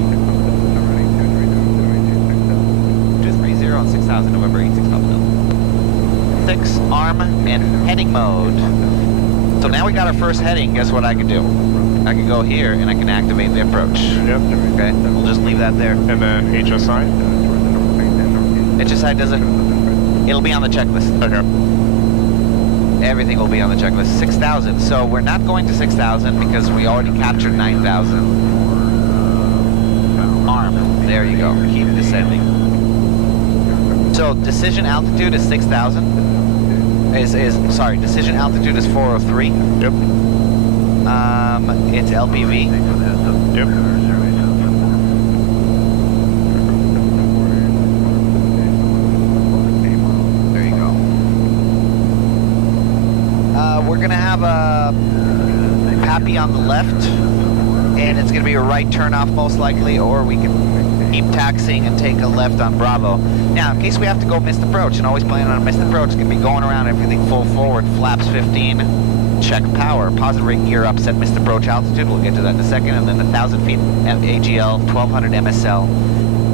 230 on 6,000, November 86 Papa Delta. 6, arm, and heading mode. So now we got our first heading. Guess what I can do? I can go here and I can activate the approach. Yep. Okay, we'll just leave that there. And then HSI? HSI doesn't, it'll be on the checklist. Okay. Everything will be on the checklist. 6,000. So we're not going to 6,000 because we already captured 9,000. Arm. There you go. Keep descending. So decision altitude is 6,000. Sorry, decision altitude is 403. Yep. It's LPV. Yep. There you go. We're gonna have a Pappy on the left, and it's gonna be a right turn off most likely, or we can keep taxiing and take a left on Bravo. Now, in case we have to go missed approach, and always plan on a missed approach, it's gonna be going around everything full forward, flaps 15, check power, positive rig gear up, set missed approach altitude, we'll get to that in a second, and then 1,000 feet AGL, 1,200 MSL.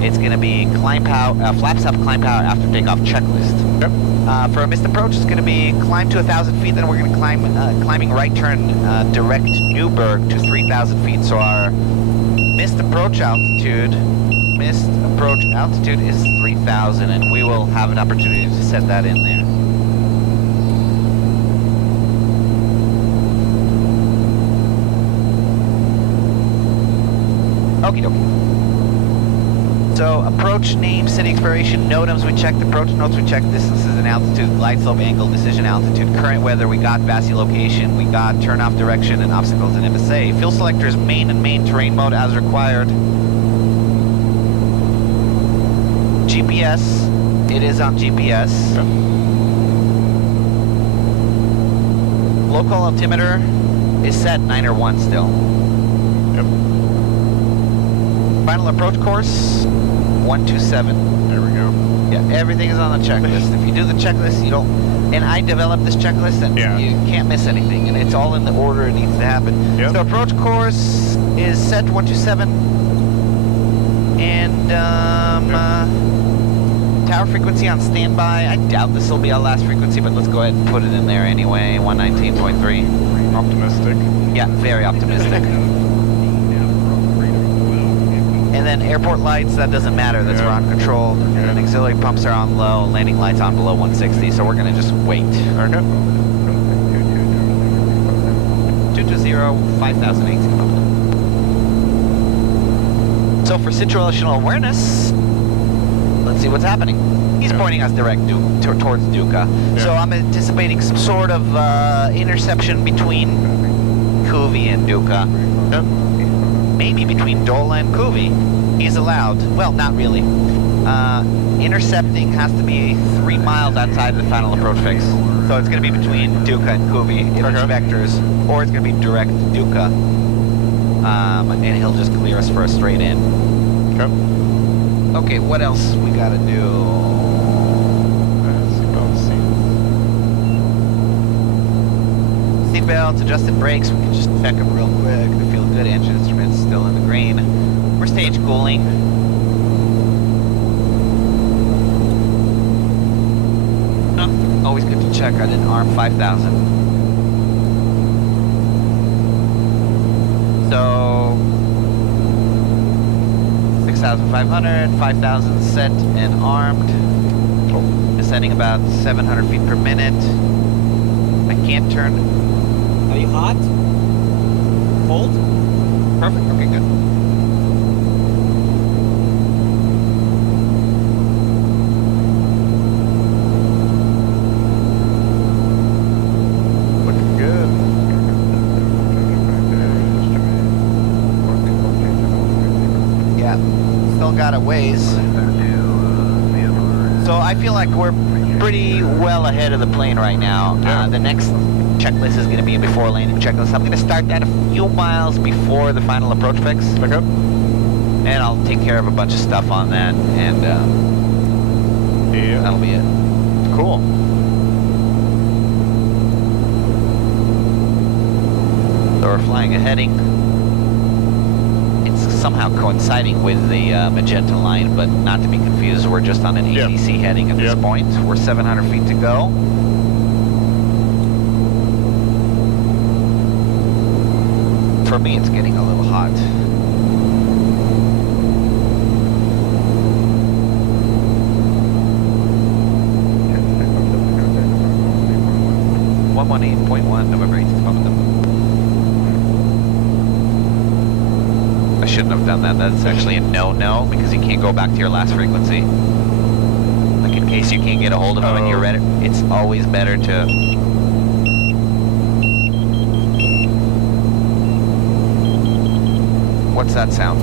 It's gonna be climb power, flaps up, climb power after takeoff checklist. Yep. For a missed approach, it's gonna be climb to 1,000 feet, then we're gonna climb, climbing right turn direct Newburgh to 3,000 feet. So our missed approach altitude is 3,000, and we will have an opportunity to set that in there. Okie dokie. So approach name, city expiration, NOTAMs we checked, approach notes we checked, distances and altitude, glide slope angle, decision altitude, current weather, we got VASI location, we got turn off direction and obstacles and MSA. Fuel selectors, main and main terrain mode as required. GPS, it is on GPS. Local altimeter is set 9 or 1 still. Yep. Final approach course, 127. There we go. Yeah, everything is on the checklist. If you do the checklist, you don't... And I developed this checklist, and Yeah. you can't miss anything. And it's all in the order it needs to happen. Yep. So approach course is set 127. And, tower frequency on standby. I doubt this will be our last frequency, but let's go ahead and put it in there anyway. 119.3. Optimistic. Yeah, very optimistic. And then airport lights, that doesn't matter, that's Yeah. RON controlled. And then auxiliary pumps are on low, landing lights on below 160, so we're gonna just wait. Okay. 220, 5018. So for situational awareness, let's see what's happening. He's pointing us direct towards Duca. Yeah. So I'm anticipating some sort of interception between Kuvi and Duca. Yep. Maybe between Dola and Kuvi. He's allowed. Well, not really. Intercepting has to be 3 miles outside of the final approach fix. So it's going to be between Duca and Kuvi if it's vectors, or it's going to be direct Duca. And he'll just clear us for a straight in. Okay. Okay, what else we got to do? Seatbelts, adjusted brakes, we can just check them real quick. They feel good. Engine instruments still in the green. We're stage cooling. Always good to check. I didn't arm 5,000. So 6,500, 5,000 set and armed. Descending about 700 feet per minute. I can't turn. Are you hot? Cold? Perfect. Okay, good. Looking good. Yeah, still got a ways. So I feel like we're pretty well ahead of the plane right now. Yeah. The next checklist is going to be a before landing checklist. I'm going to start that a few miles before the final approach fix. Okay. And I'll take care of a bunch of stuff on that, and Yeah. that'll be it. Cool. So we're flying a heading. It's somehow coinciding with the magenta line, but not to be confused, we're just on an Yeah. ADC heading at this Yep. point. We're 700 feet to go. For me, it's getting a little hot. November 18th, Papa Delta. I shouldn't have done that. That's actually a no-no because you can't go back to your last frequency. Like in case you can't get a hold of them and you're ready, it's always better to. What's that sound?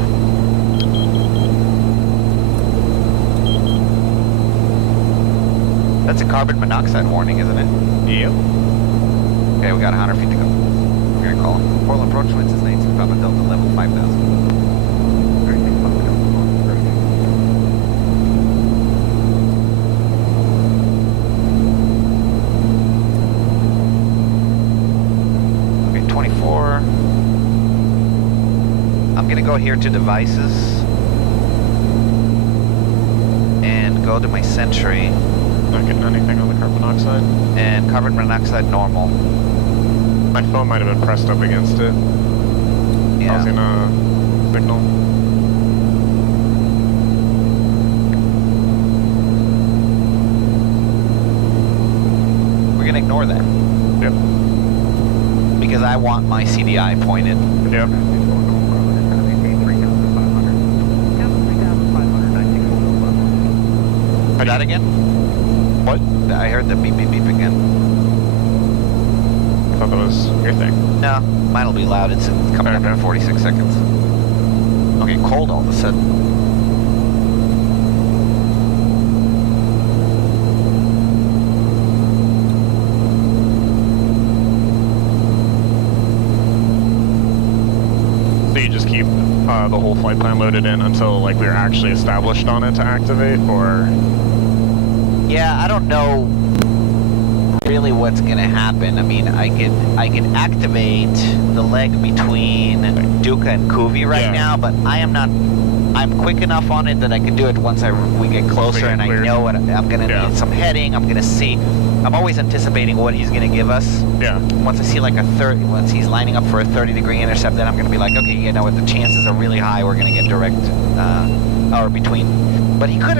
That's a carbon monoxide warning, isn't it? Yep. Okay, we got 100 feet to go. We're gonna call him. Portland approach winds is 19 Papa Delta level 5,000. Okay, 24. I'm gonna go here to devices and go to my Sentry. Not getting anything on the carbon monoxide. And carbon monoxide normal. My phone might have been pressed up against it. Yeah. Causing a signal. We're gonna ignore that. Yep. Because I want my CDI pointed. Yep. Heard that again? What? I heard the beep beep beep again. I thought that was your thing. No, mine'll be loud. It's coming up in Okay. 46 seconds. Okay, cold all of a sudden. So you just keep the whole flight plan loaded in until like we're actually established on it to activate, or? Yeah, I don't know really what's gonna happen. I mean, I could activate the leg between Duca and Kuvi right now, but I'm quick enough on it that I can do it once we get closer and I know what I'm gonna need some heading. I'm gonna see. I'm always anticipating what he's gonna give us. Yeah. Once I see like once he's lining up for a 30-degree intercept, then I'm gonna be like, okay, you know what, the chances are really high we're gonna get direct, or between. But he could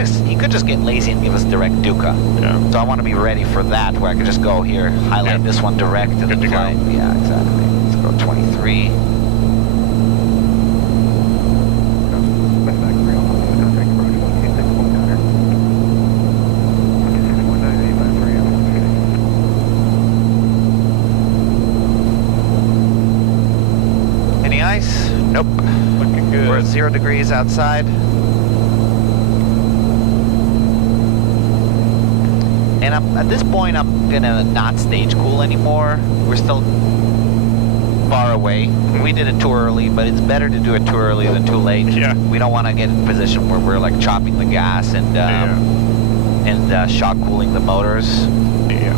just get lazy and give us direct Duca. Yeah. So I want to be ready for that, where I could just go here, highlight this one direct, and then fly. Yeah, exactly. Let's go 23. Any ice? Nope. Looking good. We're at 0 degrees outside. And at this point, I'm gonna not stage cool anymore. We're still far away. We did it too early, but it's better to do it too early than too late. Yeah. We don't want to get in a position where we're like chopping the gas and shock cooling the motors. Yeah.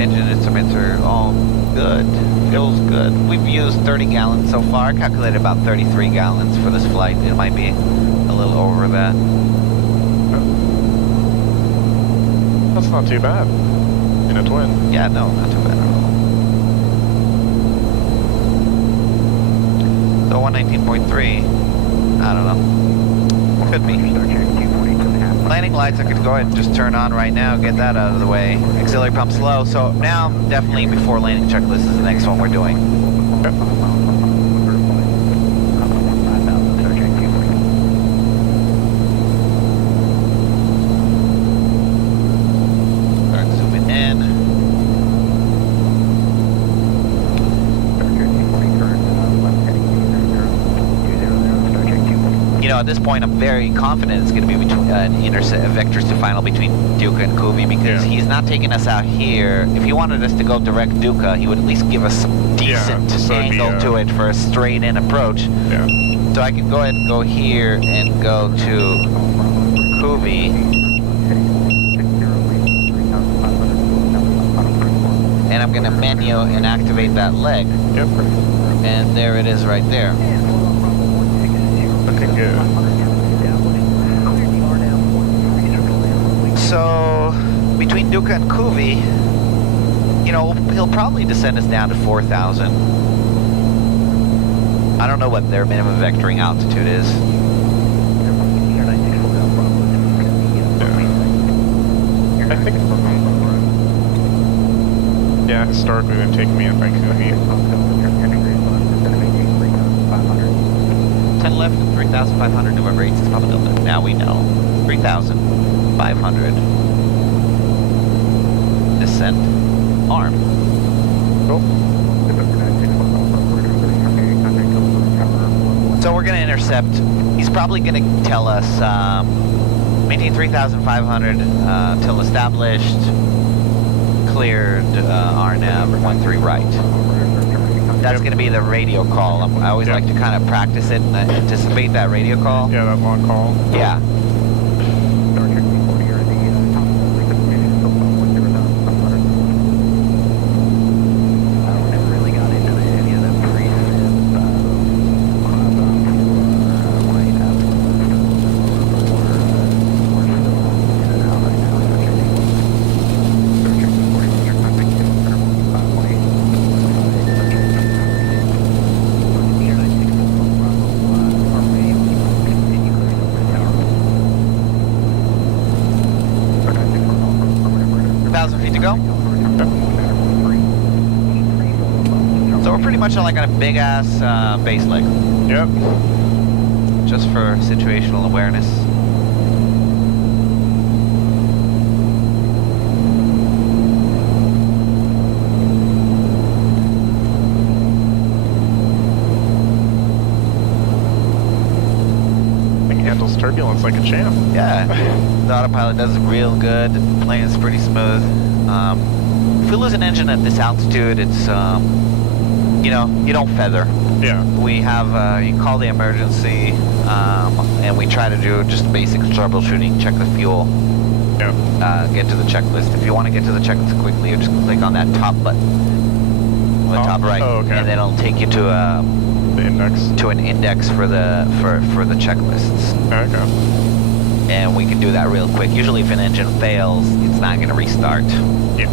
Engine instruments are all good. Fuel's good. We've used 30 gallons so far. I calculated about 33 gallons for this flight. It might be a little over that. That's not too bad. In a twin. Yeah, no, not too bad at all. So 119.3, I don't know. Could be. Landing lights I could go ahead and just turn on right now, get that out of the way. Auxiliary pumps low, so now definitely before landing checklist is the next one we're doing. Yep. At this point, I'm very confident it's going to be between vectors to final between Duca and Kuvi, because he's not taking us out here. If he wanted us to go direct Duca, he would at least give us some decent angle to it for a straight-in approach. Yeah. So I can go ahead and go here and go to Kuvi. And I'm going to menu and activate that leg. Yep. And there it is right there. Looking good. So between Duca and Kuvi, you know, he'll probably descend us down to 4,000. I don't know what their minimum vectoring altitude is. I think. Yeah, historically they've taken me at like 10 left, 3,500, November 86 Papa Delta. Now we know. 3,500. Descent. Arm. Cool. So we're going to intercept. He's probably going to tell us maintain 3,500 till established. Cleared RNAV 13 right. That's going to be the radio call. I always like to kind of practice it and anticipate that radio call. Yeah, that long call. Yeah. 1,000 feet to go. So we're pretty much like on a big ass base leg. Yep. Just for situational awareness. Handles turbulence like a champ. Yeah, the autopilot does real good. The plane is pretty smooth. If we lose an engine at this altitude, it's you know, you don't feather. Yeah. We have you call the emergency, and we try to do just basic troubleshooting, check the fuel, Yeah. get to the checklist. If you want to get to the checklist quickly, you just click on that top button, on the top right, oh, okay. and then it'll take you to The index. an index for the checklists. Okay. And we can do that real quick. Usually if an engine fails, it's not going to restart. Yeah.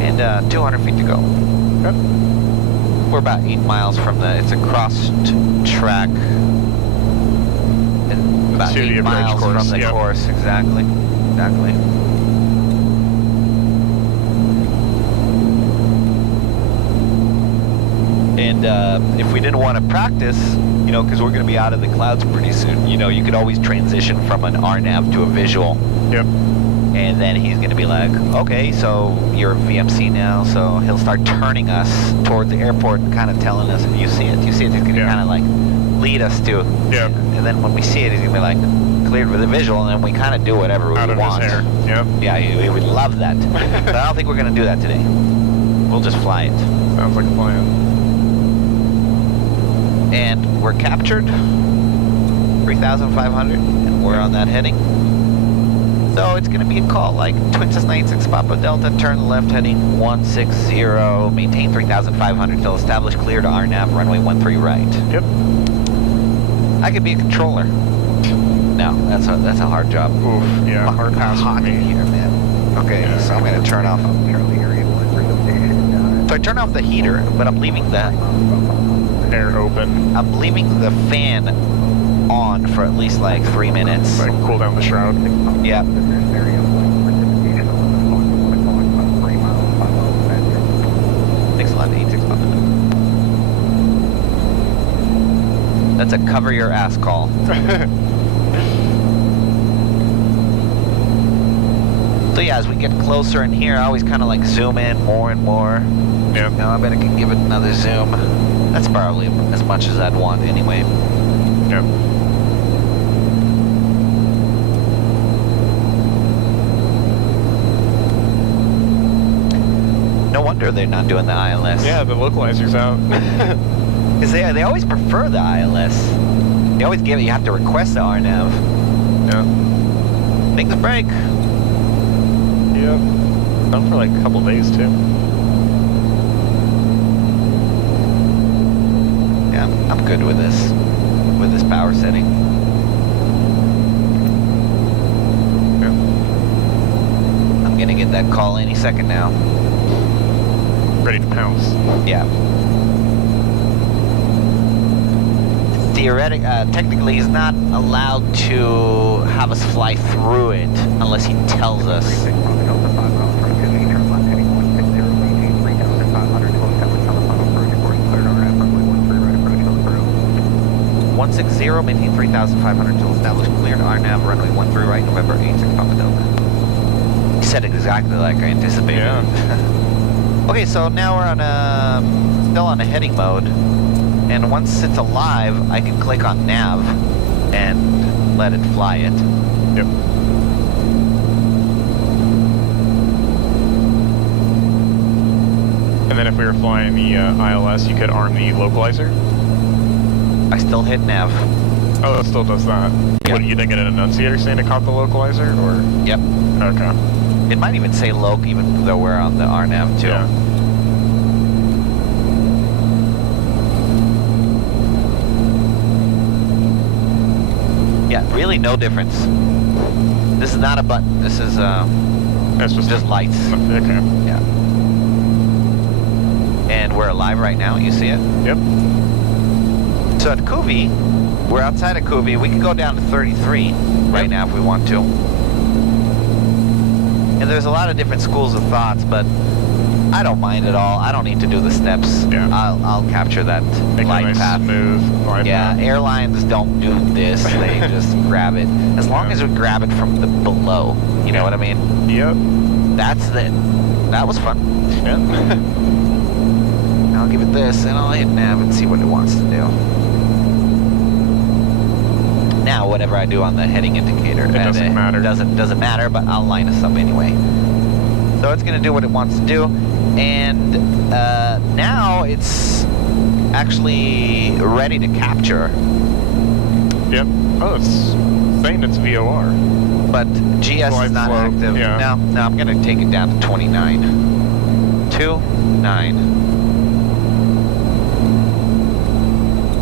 And 200 feet to go. Okay. We're about 8 miles from it's a crossed track. About To the 8 approach miles course, from the yep. course, exactly. Exactly. And if we didn't want to practice, you know, because we're going to be out of the clouds pretty soon, you know, you could always transition from an RNAV to a visual. Yep. And then he's going to be like, okay, so you're VMC now, so he'll start turning us toward the airport and kind of telling us, you see it. He's going to kind of like lead us to. Yeah. And then when we see it, he's going to be like, cleared with a visual, and then we kind of do whatever we Out of want. his hair. Yep. Yeah, we would love that. But I don't think we're going to do that today. We'll just fly it. Sounds like a plan. And we're captured, 3,500, and we're on that heading. So it's going to be a call like Twin Cessna 86 Papa Delta, turn left heading 160, maintain 3,500 till established, clear to RNAV, runway 13 right. Yep. I could be a controller. No, that's a hard job. Oof. Yeah. Hard pass for hot in me. here, man. Okay, Yeah. so I'm going to turn off. So I turn off the heater, but I'm leaving the Air open. fan on for at least like 3 minutes. Like cool down the shroud. Yep. Thanks a lot, 86 Papa. That's a cover your ass call. So yeah, as we get closer in here, I always kind of like zoom in more and more. Yeah. You know, I bet I can give it another zoom. That's probably as much as I'd want anyway. Yep. No wonder they're not doing the ILS. Yeah, the localizer's out. Because they always prefer the ILS. They always give it, you have to request the RNAV. Yeah. Make the break. Yep. Done for like a couple days too. Yeah, I'm good with this power setting. Yeah. I'm gonna get that call any second now. Ready to pounce. Yeah. Technically, he's not allowed to have us fly through it unless he tells us. 160, maintain 3,500 till established cleared RNAV, runway 13 right, November 86 Papa Delta. He said exactly like I anticipated. Yeah. Okay, so now we're on still on a heading mode, and once it's alive, I can click on nav and let it fly it. Yep. And then if we were flying the ILS, you could arm the localizer. I still hit nav. Oh, it still does that. Yeah. What, you think an enunciator saying it caught the localizer, or? Yep. Okay. It might even say loc even though we're on the RNAV too. Yeah. Yeah, really no difference. This is not a button. This is That's just lights. Okay. Yeah. And we're alive right now. You see it? Yep. So at Kuvi, we're outside of Kuvi. We can go down to 33 right now if we want to. And there's a lot of different schools of thoughts, but I don't mind at all. I don't need to do the steps. Yeah. I'll capture that Make glide a nice path. smooth glide Yeah, path. airlines don't do this. They just grab it. As long Yeah. as we grab it from the below. You know what I mean? Yep. That was fun. Yeah. I'll give it this, and I'll hit nav and see what it wants to do. Now, whatever I do on the heading indicator, It doesn't matter. Doesn't matter, but I'll line us up anyway. So it's going to do what it wants to do, and now it's actually ready to capture. Yep. Oh, it's saying it's VOR. But GS Glide is not slope, active. yeah. No, I'm going to take it down to 29. 29.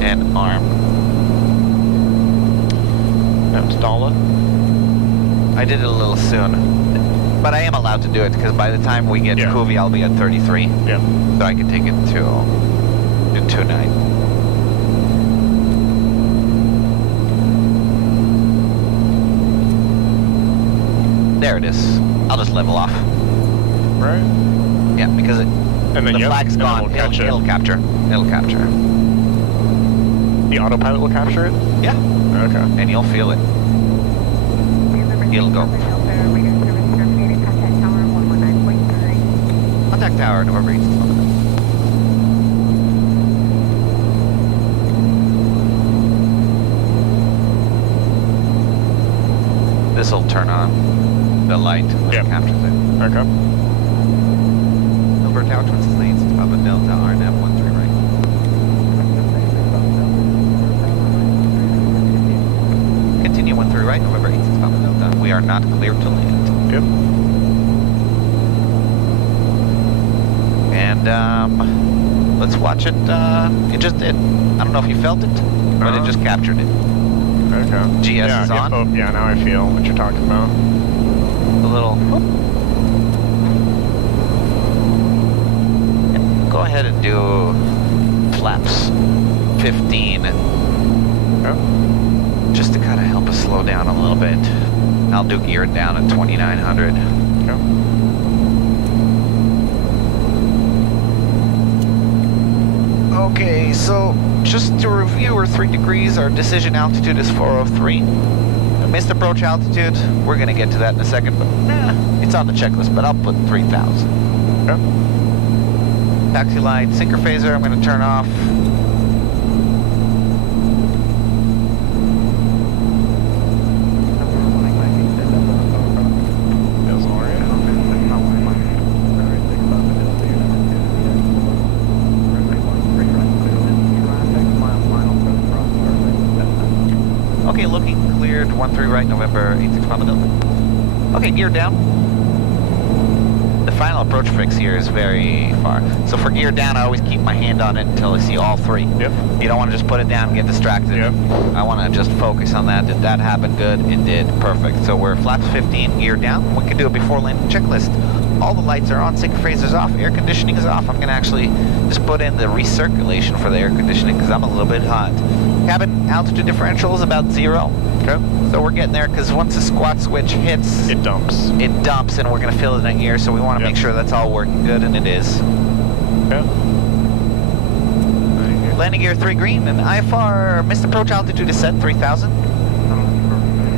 And arm. That's Dala. I did it a little soon. But I am allowed to do it because by the time we get to Yeah. Kuvi, I'll be at 33. Yep. So I can take it to 29. There it is. I'll just level off. Right. Yeah, because And then the yep, flag's and then gone. we'll catch it. It'll capture. It'll capture. The autopilot will capture it? Yeah, Okay. and you'll feel it. It'll go. Contact tower, November 8th. This will turn on the light when Yep. it captures it. Okay. Number tower, Twin Cessna 86 Papa Delta, RNAV 13 right. Continue 13 right, November 86 Papa Delta. We are not clear to land. Yep. And let's watch it. It just did. I don't know if you felt it, but it just captured it. Okay. GS yeah, is on. Oh, yeah, now I feel what you're talking about. A little. Whoop. And go ahead and do flaps 15, Okay. just to kind of help us slow down a little bit. I'll do gear down at 2900. Okay. Okay, so just to review, we're 3 degrees. Our decision altitude is 403. Missed approach altitude. We're gonna get to that in a second, but it's on the checklist. But I'll put 3,000. Okay. Taxi light, sinker phaser. I'm gonna turn off. Feels alright. Okay, looking cleared. 13 right, November 86 Papa Delta. Okay, gear down. the final approach fix here is very far. So for gear down, I always keep my hand on it until I see all three. Yep. You don't want to just put it down and get distracted. Yep. I want to just focus on that. Did that happen? Good. It did. Perfect. So we're flaps 15, gear down. We can do it before landing checklist. All the lights are on, sync phaser's off, air conditioning is off. I'm going to actually just put in the recirculation for the air conditioning because I'm a little bit hot. Cabin altitude differential is about 0. Okay. So we're getting there because once the squat switch hits, It dumps. it dumps and we're going to fill it in air. So we want to Yep. make sure that's all working good, and it is. Yeah. Landing gear 3 green and IFR missed approach altitude is set 3,000.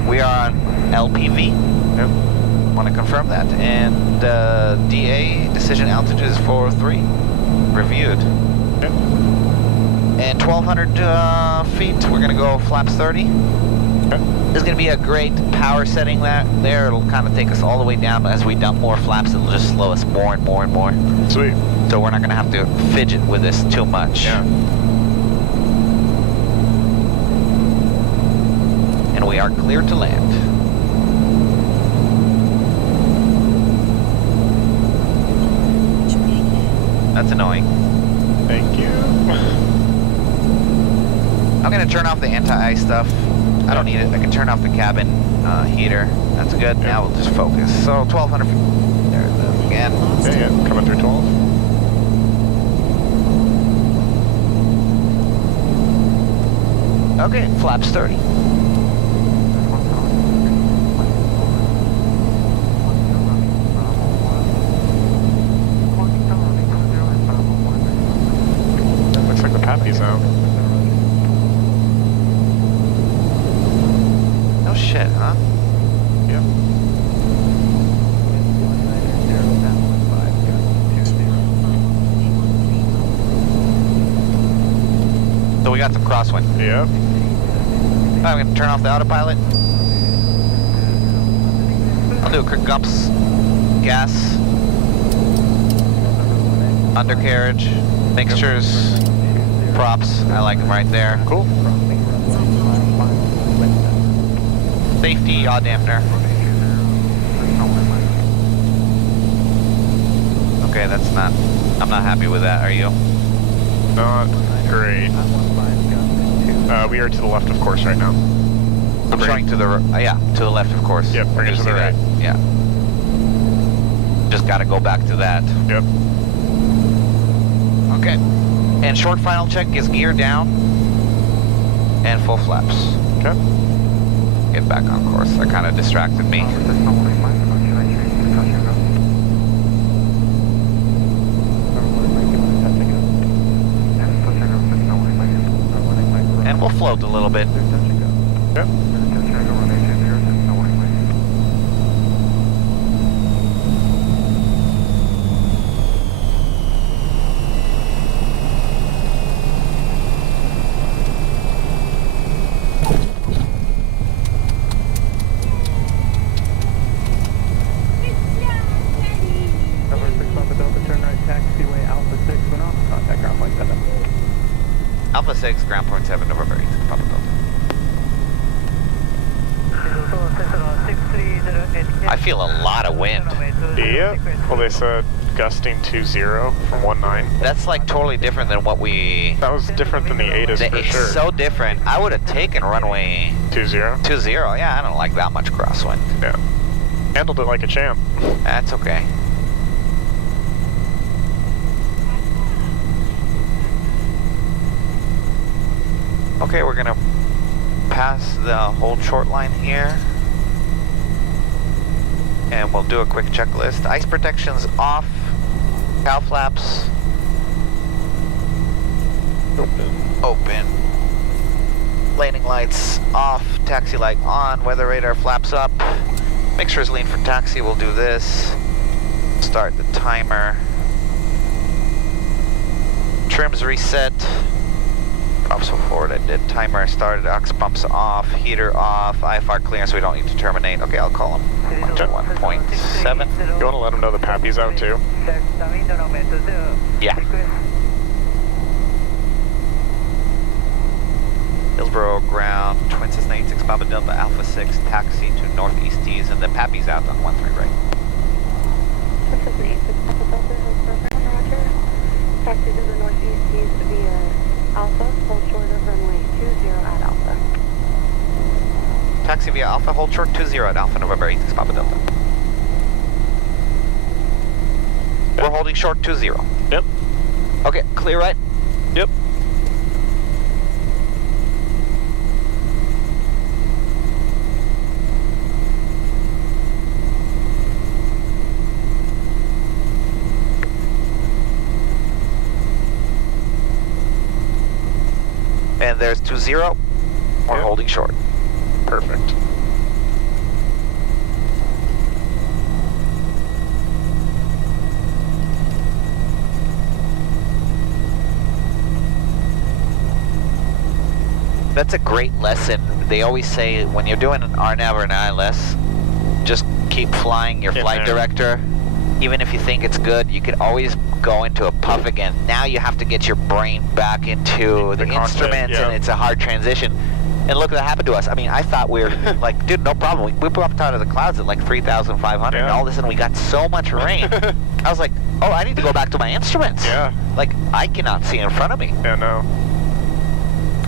We are on LPV. Yep. Want to confirm that. And DA decision altitude is 403. Reviewed. Yep. And 1,200 feet, we're going to go flaps 30. Okay. There's going to be a great power setting there. It'll kind of take us all the way down, but as we dump more flaps, it'll just slow us more and more and more. Sweet. So we're not going to have to fidget with this too much. Yeah. And we are clear to land. That's annoying. Thank you. I'm going to turn off the anti-ice stuff. I don't need it. I can turn off the cabin heater. That's good. Now we'll just focus. So 1,200 feet. There it is again. Yeah, yeah. Coming through 12. Okay, flaps 30. Looks like the Pappy's out. No shit, huh? Yep. So we got some crosswind. Yep. I'm going to turn off the autopilot. I'll do a quick gumps, gas, undercarriage, mixtures, props. I like them right there. Cool. Safety, yaw dampener. Okay, that's not, I'm not happy with that, are you? Not great. We are to the left of course right now. I'm showing to the, yeah, to the left of course. Yep, bring it You to the see that? right. Yeah. Just gotta go back to that. Yep. Okay. And short final check is gear down and full flaps. Okay. Get back on course. That kind of distracted me. And we'll float a little bit. Yep. Cover 6 Papa Delta, turn right, taxiway Alpha 6, Runup, contact ground point 7. Alpha 6, ground point 7, November 8, Papa Delta. I feel a lot of wind. Yeah. Well, they said gusting 2-0 from 1-9. That's like totally different than what we... That was different than the ATIS for It's sure. so different. I would have taken runway 2-0. 20. Yeah, I don't like that much crosswind. Yeah. Handled it like a champ. That's okay. Okay, we're gonna pass the hold short line here. And we'll do a quick checklist. Ice protection's off. Cow flaps. Open. Landing lights off. Taxi light on. Weather radar flaps up. Mixture's lean for taxi. We'll do this. Start the timer. Trim's reset. Props forward, I did. Timer started, aux pumps off, heater off, IFR clearance, we don't need to terminate. Okay, I'll call him. 1.7. You want to let them know the Pappy's out too? Yeah. Hillsboro ground, Twin Cessna 86 Papa Delta Alpha 6, taxi to northeast T's, and the Pappy's out on 13 right. Taxi to the northeast via Alpha, hold short of runway 20 at Alpha. Taxi via Alpha, hold short 20 at Alpha, November 86 Papa Delta. We're holding short 20. Yep. Okay, clear right? Yep. And there's 20. We're Yep. holding short. Perfect. That's a great lesson. They always say when you're doing an RNAV or an ILS, just keep flying your Yeah, flight man. director. Even if you think it's good, you can always go into a puff again. Now you have to get your brain back into the cockpit, instruments, yeah. and it's a hard transition. And look what happened to us. I mean, I thought we were like, dude, no problem. We popped out of the clouds at like 3,500, and Yeah. all of a sudden we got so much rain. I was like, oh, I need to go back to my instruments. Yeah. Like, I cannot see in front of me. Yeah, no.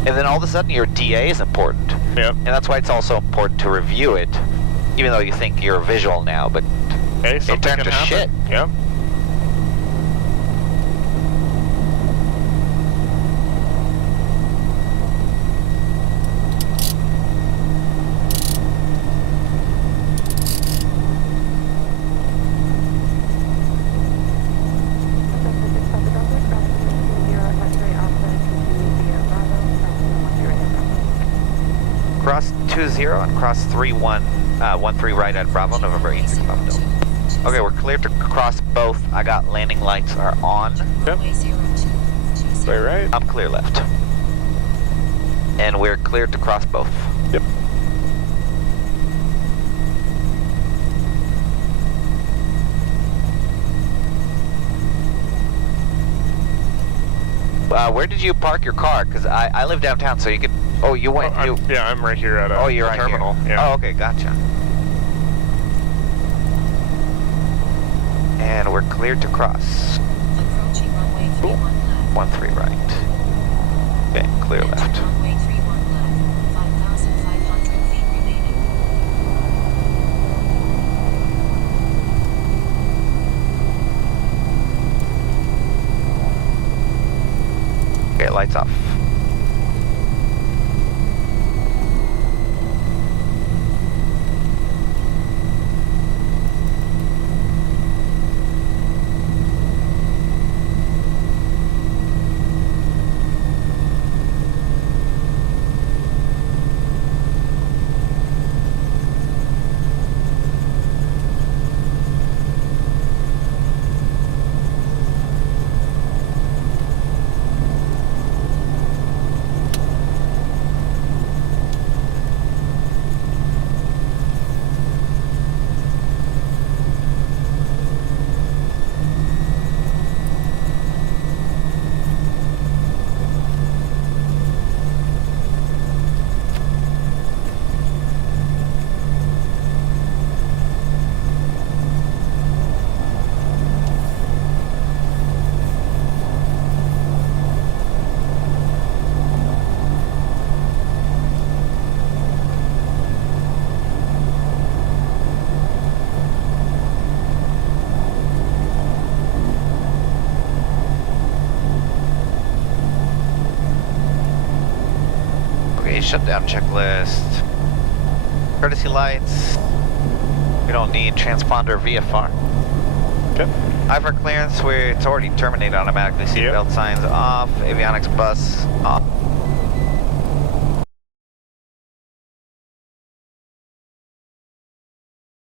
And then all of a sudden your DA is important. Yep. And that's why it's also important to review it, even though you think you're visual now, but Hey, it something turned can to happen. shit. Yep. Cross 20 and cross 13 right at Bravo, November 86 Bravo Delta. Okay, we're clear to cross both. I got landing lights are on. Yep. Stay right. I'm clear left. And we're clear to cross both. Yep. Where did you park your car? Because I live downtown, so you could. Oh, you went. Yeah, I'm right here at a You're right terminal. here. Yeah. Oh, okay, gotcha. And we're cleared to cross. Approaching runway 31 left. 13 right. Okay, clear Enter left. runway 31 left. 5,500 feet remaining. Okay, lights off. Shutdown checklist. Courtesy lights. We don't need transponder VFR. Okay. IVR clearance, it's already terminated automatically. Seatbelt signs off. Avionics bus off.